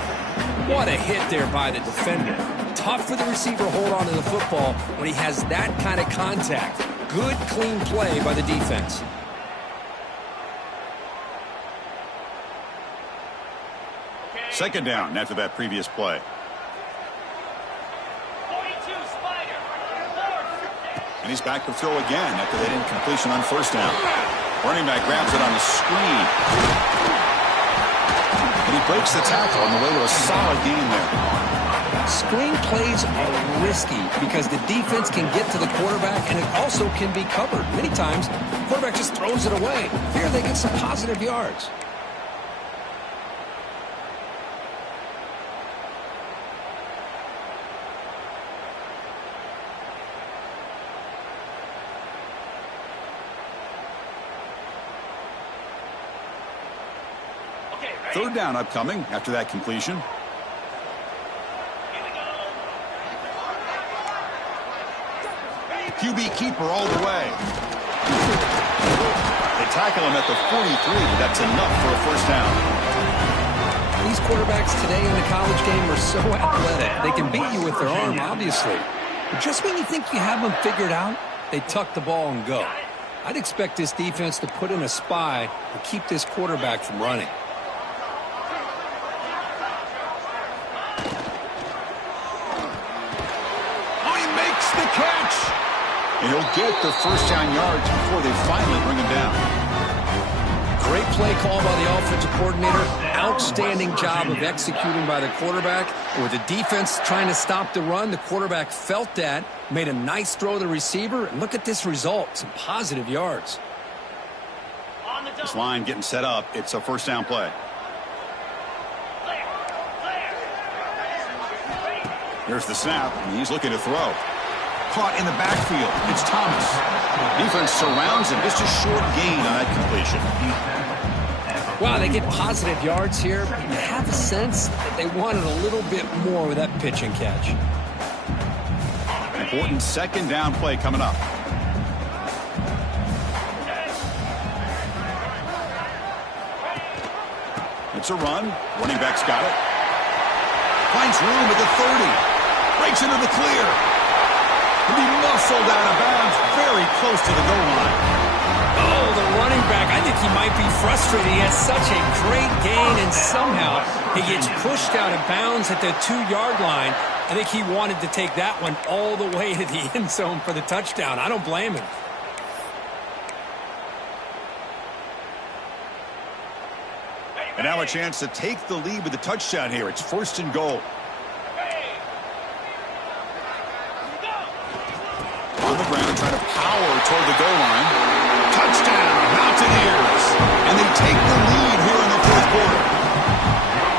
What a hit there by the defender. Tough for the receiver to hold on to the football when he has that kind of contact. Good, clean play by the defense. Second down after that previous play. 42 Spider. And he's back to throw again after that incompletion on first down. Running back grabs it on the screen. And he breaks the tackle on the way to a solid gain there. Screen plays are risky because the defense can get to the quarterback, and it also can be covered. Many times, the quarterback just throws it away. Here they get some positive yards. Third down upcoming after that completion. QB keeper all the way. They tackle him at the 43, but that's enough for a first down. these quarterbacks today in the college game are so athletic. They can beat you with their arm, obviously. But just when you think you have them figured out, they tuck the ball and go. I'd expect this defense to put in a spy and keep this quarterback from running. Oh, he makes the catch. And he'll get the first down yards before they finally bring him down. Great play call by the offensive coordinator. Outstanding job of executing by the quarterback. With the defense trying to stop the run, the quarterback felt that, made a nice throw to the receiver, and look at this result, some positive yards. This line getting set up. It's a first down play. Here's the snap, and he's looking to throw. Caught in the backfield. It's Thomas. Defense surrounds him. Just a short gain on that completion. Wow, they get positive yards here. But you have a sense that they wanted a little bit more with that pitch and catch. Important second down play coming up. It's a run. Running back's got it. Finds room at the 30. Breaks into the clear. He'll be muscled out of bounds very close to the goal line. Oh, the running back, I think he might be frustrated. He has such a great gain, and somehow he gets pushed out of bounds at the 2-yard line. I think he wanted to take that one all the way to the end zone for the touchdown. I don't blame him. And now a chance to take the lead with the touchdown here. It's first and goal. On the ground, trying to power toward the goal line. Touchdown, Mountaineers. And they take the lead here in the fourth quarter.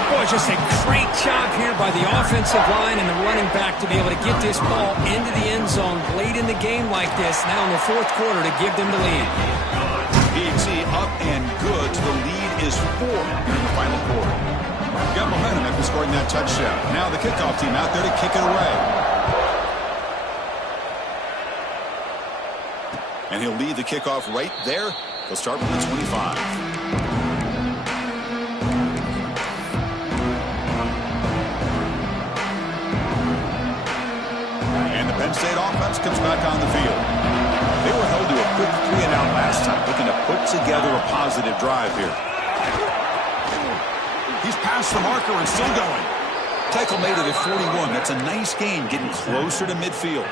Boy, just a great job here by the offensive line and the running back to be able to get this ball into the end zone late in the game like this, now in the fourth quarter, to give them the lead. PHC up and good. The lead is 4 here in the final quarter. Got momentum after scoring that touchdown. Now the kickoff team out there to kick it away. And he'll lead the kickoff right there. He'll start from the 25. And the Penn State offense comes back on the field. They were held to a quick 3-and-out last time, looking to put together a positive drive here. He's past the marker and still going. Tackle made it at 41. That's a nice gain, getting closer to midfield.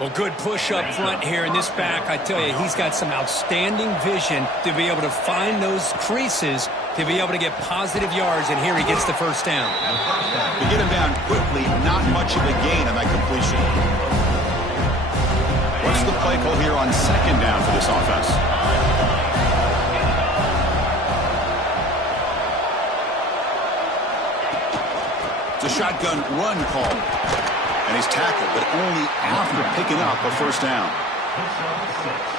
Well, good push up front here in this back. I tell you, he's got some outstanding vision to be able to find those creases, to be able to get positive yards, and here he gets the first down. To get him down quickly, not much of a gain on that completion. What's the play call here on second down for this offense? It's a shotgun run call. And he's tackled, but only after picking up a first down.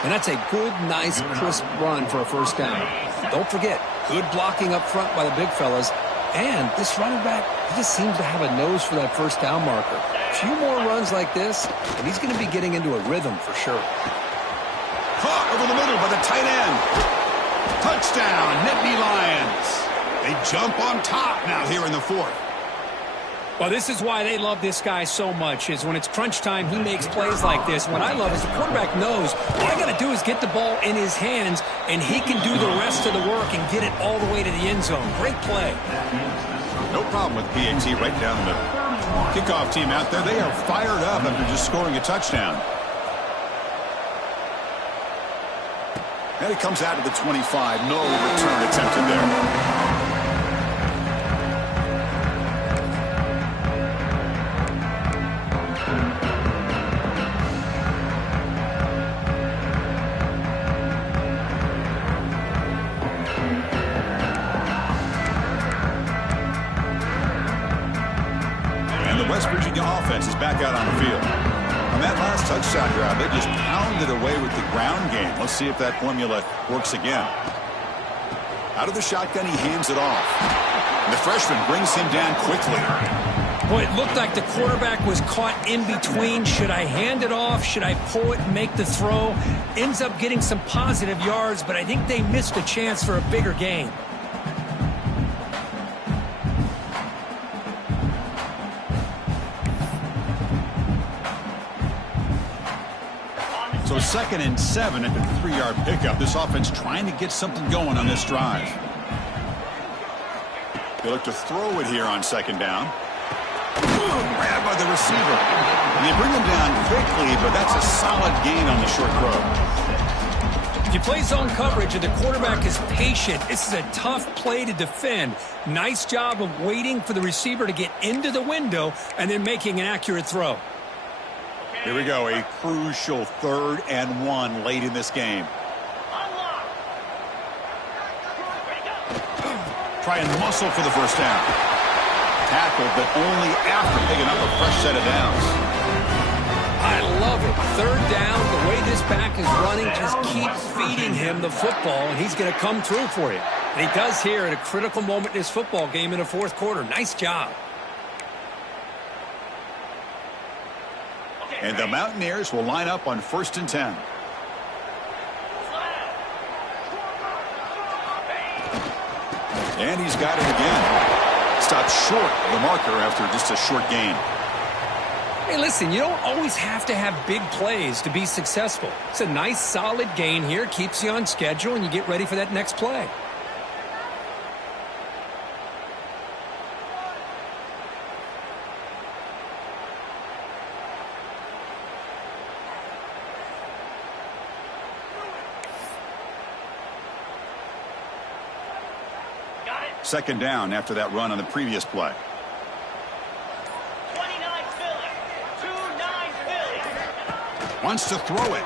And that's a good, nice, crisp run for a first down. Don't forget, good blocking up front by the big fellas. And this running back, he just seems to have a nose for that first down marker. A few more runs like this, and he's going to be getting into a rhythm for sure. Caught over the middle by the tight end. Touchdown, Nittany Lions. They jump on top now here in the fourth. Well, this is why they love this guy so much, is when it's crunch time, he makes plays like this. What I love is the quarterback knows all I got to do is get the ball in his hands, and he can do the rest of the work and get it all the way to the end zone. Great play. No problem with PAT right down the middle. Kickoff team out there, they are fired up after just scoring a touchdown. And it comes out to the 25. No return attempted there. Is back out on the field. On that last touchdown drive, they just pounded away with the ground game. Let's see if that formula works again. Out of the shotgun, he hands it off. And the freshman brings him down quickly. Boy, it looked like the quarterback was caught in between. Should I hand it off? Should I pull it and make the throw? Ends up getting some positive yards, but I think they missed a chance for a bigger gain. 2nd and 7 after the 3-yard pickup. This offense trying to get something going on this drive. They look to throw it here on 2nd down. Grabbed by the receiver. And they bring him down quickly, but that's a solid gain on the short throw. If you play zone coverage and the quarterback is patient, this is a tough play to defend. Nice job of waiting for the receiver to get into the window and then making an accurate throw. Here we go, a crucial 3rd and 1 late in this game. Try and muscle for the first down. Tackled, but only after picking up a fresh set of downs. I love it. 3rd down, the way this back is running, just keep feeding him the football, and he's going to come through for you. And he does here at a critical moment in this football game in the 4th quarter. Nice job. And the Mountaineers will line up on 1st and 10. And he's got it again. Stopped short of the marker after just a short gain. Hey, listen, you don't always have to have big plays to be successful. It's a nice, solid gain here. Keeps you on schedule, and you get ready for that next play. Second down after that run on the previous play. 29 Philly. 2-9 Philly. Wants to throw it.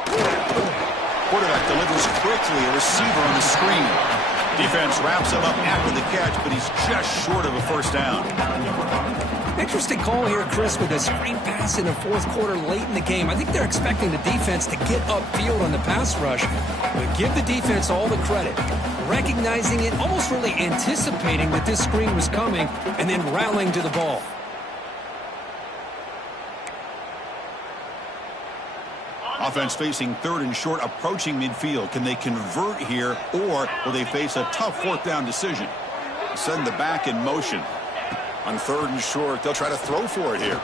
Quarterback delivers quickly. A receiver on the screen. Defense wraps him up after the catch, but he's just short of a first down. Interesting call here, Chris, with a screen pass in the 4th quarter late in the game. I think they're expecting the defense to get upfield on the pass rush, but give the defense all the credit. Recognizing it, almost really anticipating that this screen was coming, and then rallying to the ball. Offense facing 3rd and short, approaching midfield. Can they convert here, or will they face a tough 4th down decision? Send the back in motion. On 3rd and short, they'll try to throw for it here.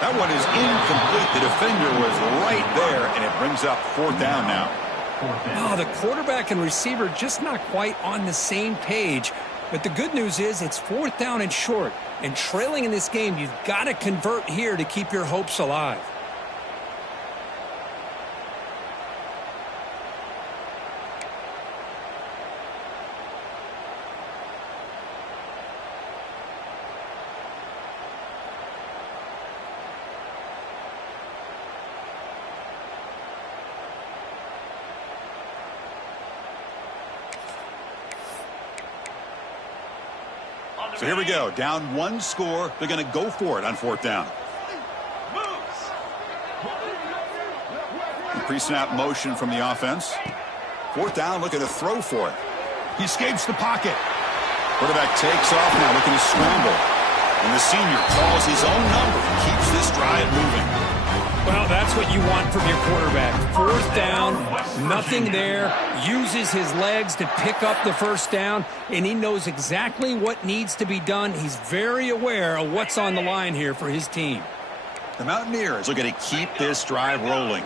That one is incomplete. The defender was right there, and it brings up 4th down now. Oh, the quarterback and receiver just not quite on the same page. But the good news is it's 4th down and short. And trailing in this game, you've got to convert here to keep your hopes alive. So here we go. Down 1 score. They're going to go for it on 4th down. Pre-snap motion from the offense. 4th down, looking to throw for it. He escapes the pocket. Quarterback takes off now, looking to scramble. And the senior calls his own number and keeps this drive moving. Well, that's what you want from your quarterback. 4th down, nothing there, uses his legs to pick up the first down, and he knows exactly what needs to be done. He's very aware of what's on the line here for his team. The Mountaineers looking to keep this drive rolling.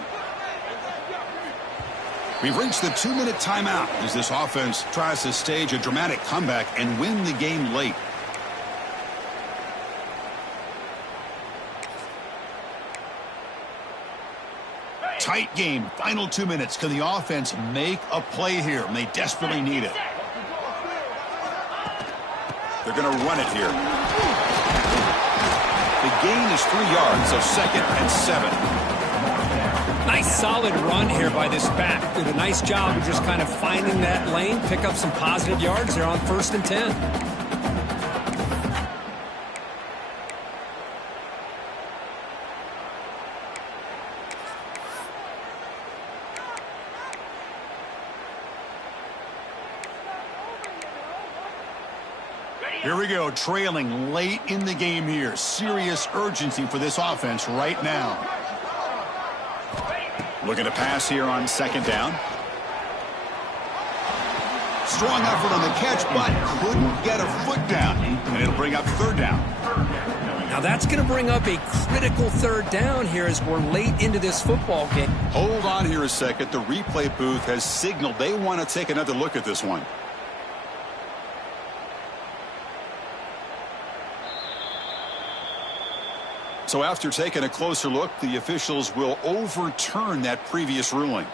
We've reached the 2-minute timeout as this offense tries to stage a dramatic comeback and win the game late. Tight game, final 2 minutes. Can the offense make a play here? And they desperately need it. They're going to run it here. The gain is 3 yards, so 2nd and 7. Nice solid run here by this back. Did a nice job of just kind of finding that lane, pick up some positive yards there on 1st and 10. Here we go, trailing late in the game here. Serious urgency for this offense right now. Looking to pass here on 2nd down. Strong effort on the catch, but couldn't get a foot down. And it'll bring up third down. Now that's going to bring up a critical third down here as we're late into this football game. Hold on here a second. The replay booth has signaled they want to take another look at this one. So after taking a closer look, the officials will overturn that previous ruling.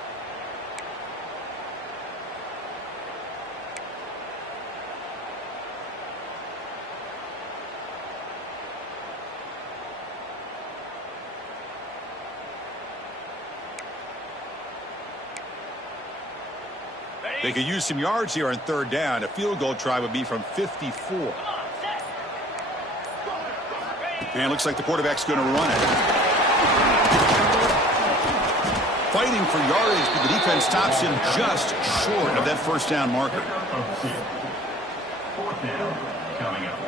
They could use some yards here on third down. A field goal try would be from 54. And it looks like the quarterback's going to run it. Fighting for yardage, but the defense stops him just short of that first down marker. Fourth down coming up.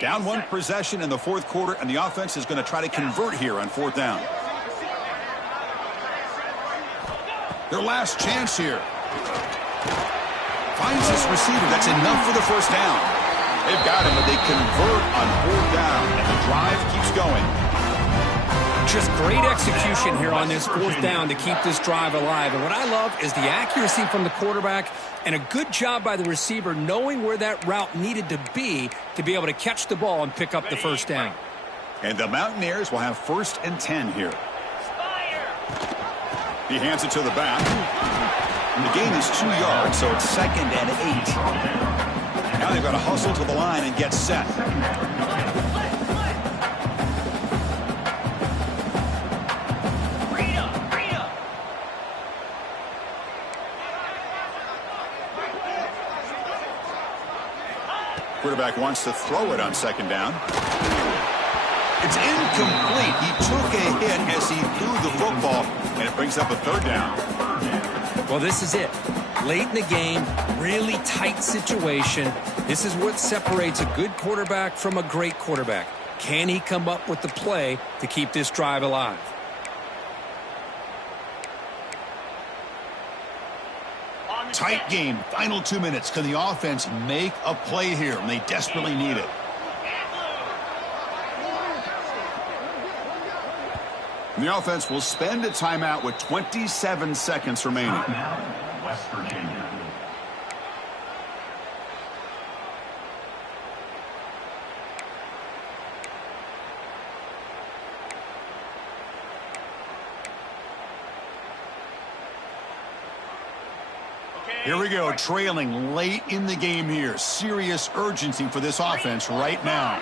Down one possession in the fourth quarter, and the offense is going to try to convert here on fourth down. Their last chance here. Finds this receiver. That's enough for the first down. They've got him, but they convert on fourth down, and the drive keeps going. Just great execution here on this fourth down to keep this drive alive. And what I love is the accuracy from the quarterback and a good job by the receiver knowing where that route needed to be able to catch the ball and pick up the first down. And the Mountaineers will have 1st and 10 here. He hands it to the back. And the gain is 2 yards, so it's 2nd and 8. Now they've got to hustle to the line and get set. Quarterback wants to throw it on 2nd down. It's incomplete. He took a hit as he threw the football, and it brings up a 3rd down. Well, this is it. Late in the game, really tight situation. This is what separates a good quarterback from a great quarterback. Can he come up with the play to keep this drive alive? Tight game. Final 2 minutes. Can the offense make a play here? And they desperately need it. And the offense will spend a timeout with 27 seconds remaining. West Virginia. Here we go, trailing late in the game here. Serious urgency for this offense right now.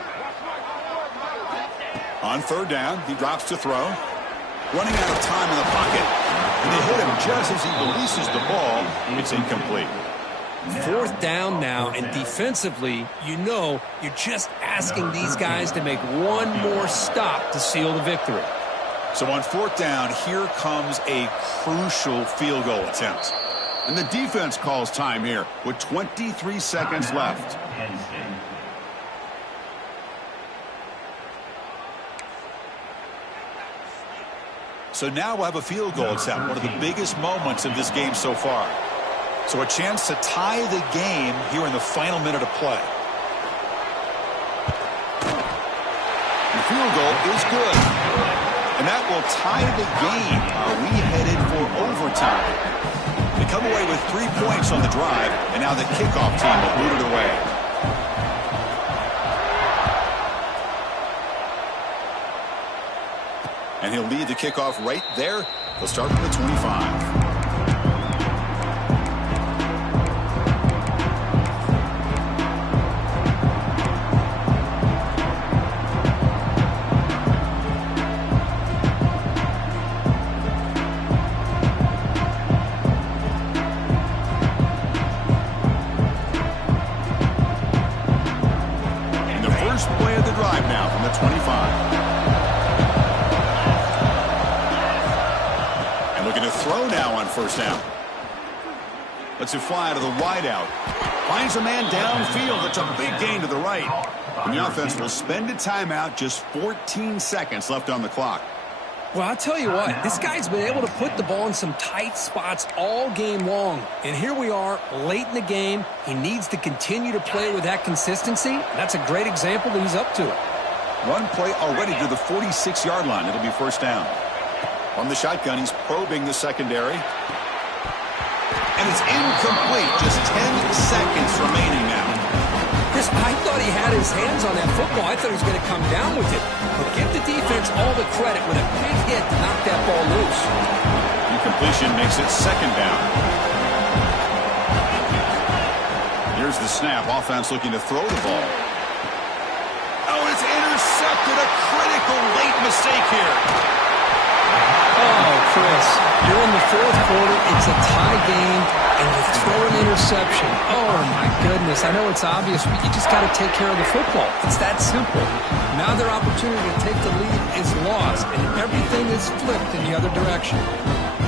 On 3rd down, he drops to throw. Running out of time in the pocket. And they hit him just as he releases the ball. It's incomplete. 4th down now, and defensively, you're just asking these guys to make one more stop to seal the victory. So on 4th down, here comes a crucial field goal attempt. And the defense calls time here with 23 seconds left. So now we'll have a field goal attempt, one of the biggest moments of this game so far. So a chance to tie the game here in the final minute of play. The field goal is good. And that will tie the game. Are we headed for overtime? They come away with 3 points on the drive, and now the kickoff team will boot it away. And he'll lead the kickoff right there. They'll start from the 25. now from the 25. And looking to throw now on first down. Lets it fly to the wideout. Finds a man downfield. It's a big gain to the right. And the offense will spend a timeout. Just 14 seconds left on the clock. Well, I'll tell you what, this guy's been able to put the ball in some tight spots all game long. And here we are, late in the game. He needs to continue to play with that consistency. That's a great example that he's up to it. Run play already to the 46-yard line. It'll be first down. On the shotgun, he's probing the secondary. And it's incomplete. Just 10 seconds remaining now. Chris, I thought he had his hands on that football. I thought he was going to come down with it. But give the defense all the credit with a big hit to knock that ball loose. Incompletion makes it second down. Here's the snap. Offense looking to throw the ball. Oh, it's intercepted. A critical late mistake here. Oh, Chris, you're in the fourth quarter. It's a tie game, and you throw an interception. Oh, my goodness. I know it's obvious, but you just got to take care of the football. It's that simple. Now their opportunity to take the lead is lost, and everything is flipped in the other direction.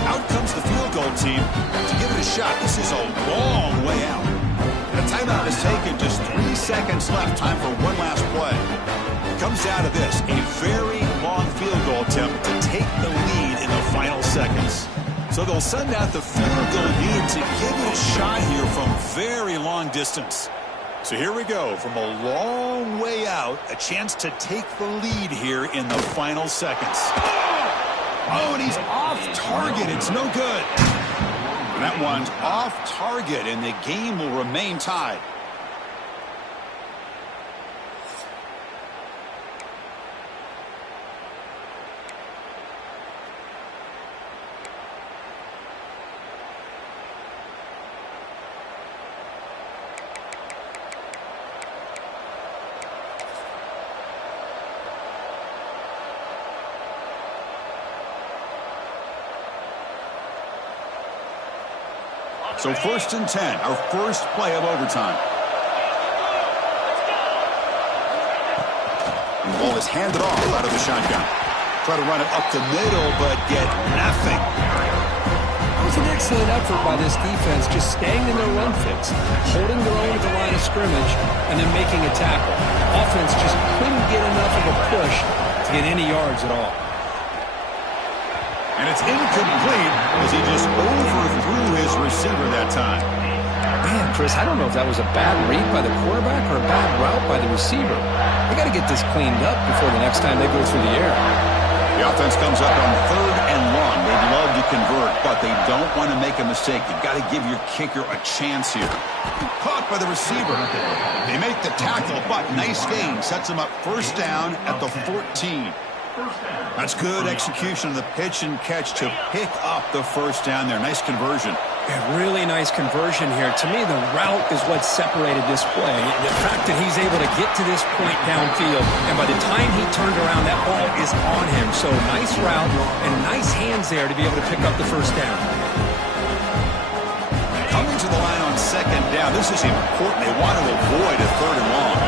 Out comes the field goal team to give it a shot. This is a long way out. And a timeout is taken. Just 3 seconds left. Time for one last play. It comes down to this. A very long field goal attempt to take the lead in the final seconds. So they'll send out the field goal unit to give it a shot here from very long distance. So here we go. From a long way out, a chance to take the lead here in the final seconds. Oh, and he's off target. It's no good. And that one's off target, and the game will remain tied. So 1st and 10, our first play of overtime. And the ball is handed off out of the shotgun. Try to run it up the middle, but get nothing. It was an excellent effort by this defense, just staying in their run fix, holding their own at the line of scrimmage, and then making a tackle. Offense just couldn't get enough of a push to get any yards at all. And it's incomplete as he just overthrew his receiver that time. Man, Chris, I don't know if that was a bad read by the quarterback or a bad route by the receiver. They got to get this cleaned up before the next time they go through the air. The offense comes up on 3rd and long. They'd love to convert, but they don't want to make a mistake. You've got to give your kicker a chance here. Caught by the receiver. They make the tackle, but nice gain. Sets them up first down at the 14. That's good execution of the pitch and catch to pick up the first down there. Nice conversion. A really nice conversion here. To me, the route is what separated this play. The fact that he's able to get to this point downfield, and by the time he turned around, that ball is on him. So nice route and nice hands there to be able to pick up the first down. Coming to the line on 2nd down. This is important. They want to avoid a 3rd and long.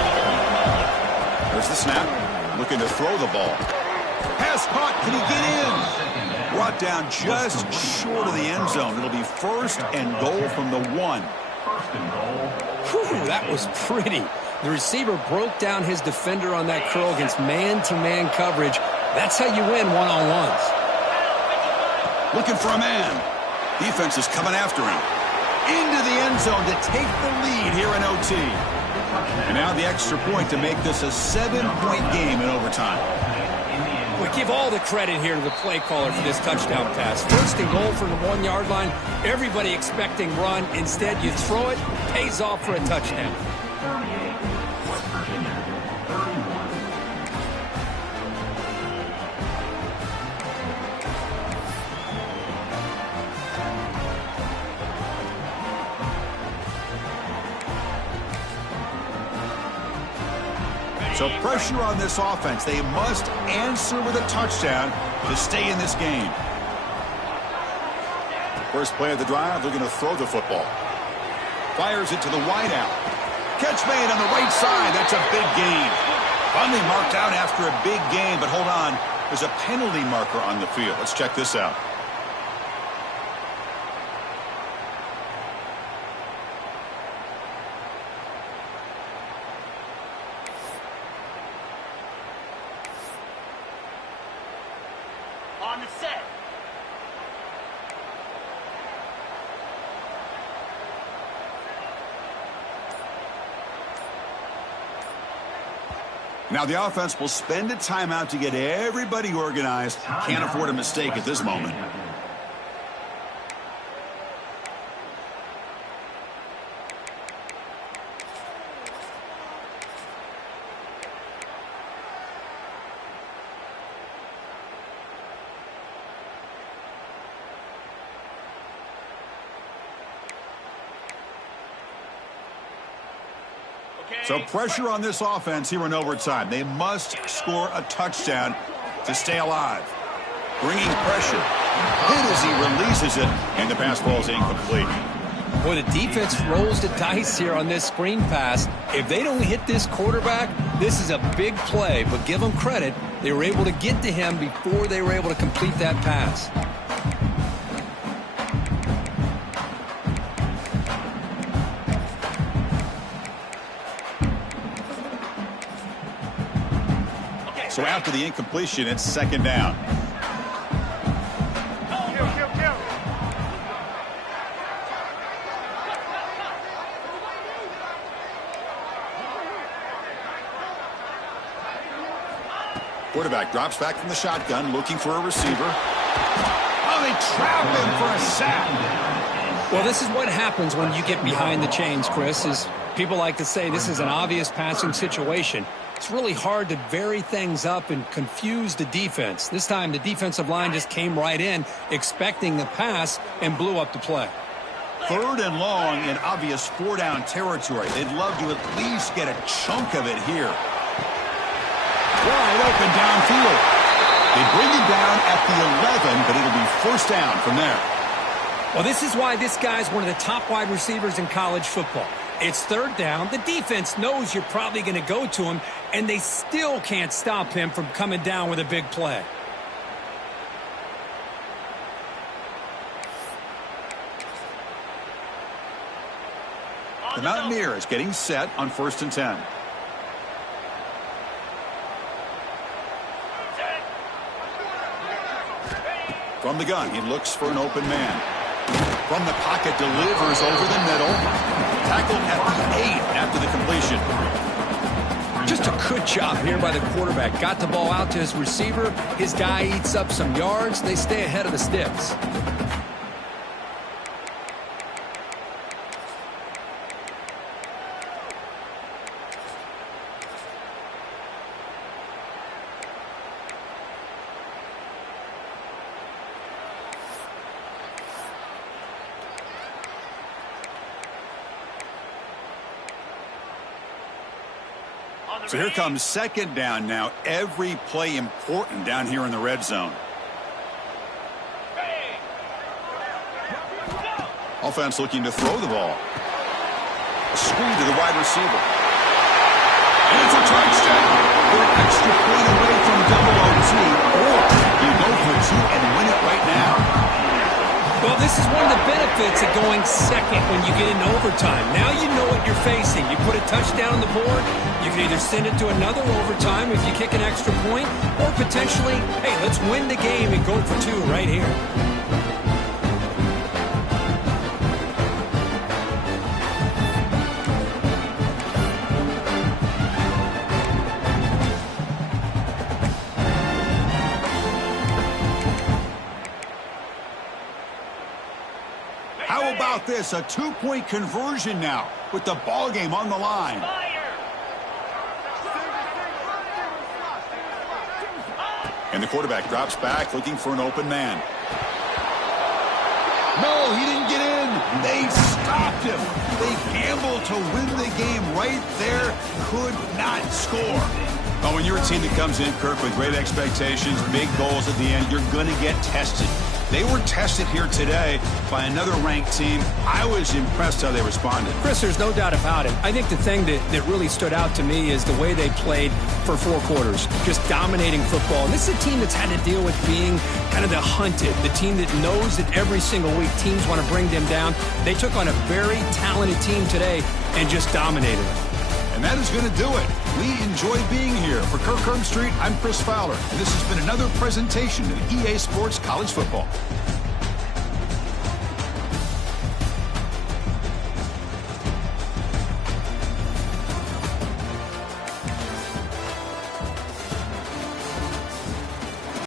There's the snap. Looking to throw the ball. Pass caught. Can he get in? Brought down just short of the end zone. It'll be 1st and goal from the 1. Whew, that was pretty. The receiver broke down his defender on that curl against man-to-man coverage. That's how you win one-on-ones. Looking for a man. Defense is coming after him. Into the end zone to take the lead here in OT. And now the extra point to make this a 7-point game in overtime. We give all the credit here to the play caller for this touchdown pass. 1st and goal from the 1-yard line. Everybody expecting run. Instead, you throw it, pays off for a touchdown. So pressure on this offense. They must answer with a touchdown to stay in this game. First play of the drive, they're going to throw the football. Fires it to the wideout. Catch made on the right side. That's a big gain. Finally marked out after a big game, but hold on. There's a penalty marker on the field. Let's check this out. On the set. Now the offense will spend a timeout to get everybody organized. Can't afford a mistake at this moment. So pressure on this offense here in overtime. They must score a touchdown to stay alive. Bringing pressure. Hit as he releases it, and the pass ball is incomplete. Boy, the defense rolls the dice here on this screen pass. If they don't hit this quarterback, this is a big play. But give them credit. They were able to get to him before they were able to complete that pass. So after the incompletion, it's second down. Quarterback drops back from the shotgun, looking for a receiver. Oh, they trap him for a sack. Well, this is what happens when you get behind the chains, Chris, is people like to say this is an obvious passing situation. It's really hard to vary things up and confuse the defense. This time, the defensive line just came right in, expecting the pass, and blew up the play. Third and long in obvious four-down territory. They'd love to at least get a chunk of it here. Wide open downfield. They bring him down at the 11, but it'll be first down from there. Well, this is why this guy's one of the top wide receivers in college football. It's third down. The defense knows you're probably going to go to him, and they still can't stop him from coming down with a big play. The Mountaineers getting set on 1st and 10. From the gun, he looks for an open man. From the pocket, delivers over the middle. Tackled at the 8 after the completion. Just a good job here by the quarterback. Got the ball out to his receiver. His guy eats up some yards. They stay ahead of the sticks. So here comes second down now. Every play important down here in the red zone. Offense looking to throw the ball. A screen to the wide receiver. And it's a touchdown. They're an extra point away from double OT. Or you go for two and win it right now. Well, this is one of the benefits of going second when you get into overtime. Now you know what you're facing. You put a touchdown on the board, you can either send it to another overtime if you kick an extra point, or potentially, hey, let's win the game and go for two right here. How about this? A two-point conversion now with the ball game on the line. And the quarterback drops back looking for an open man. No, he didn't get in. They stopped him. They gambled to win the game right there. Could not score. Oh, when you're a team that comes in, Kirk, with great expectations, big goals at the end, you're going to get tested. They were tested here today by another ranked team. I was impressed how they responded. Chris, there's no doubt about it. I think the thing that really stood out to me is the way they played for 4 quarters, just dominating football. And this is a team that's had to deal with being kind of the hunted, the team that knows that every single week teams want to bring them down. They took on a very talented team today and just dominated it. And that is going to do it. We enjoy being here. For Kirk Street, I'm Chris Fowler. And this has been another presentation of EA Sports College Football.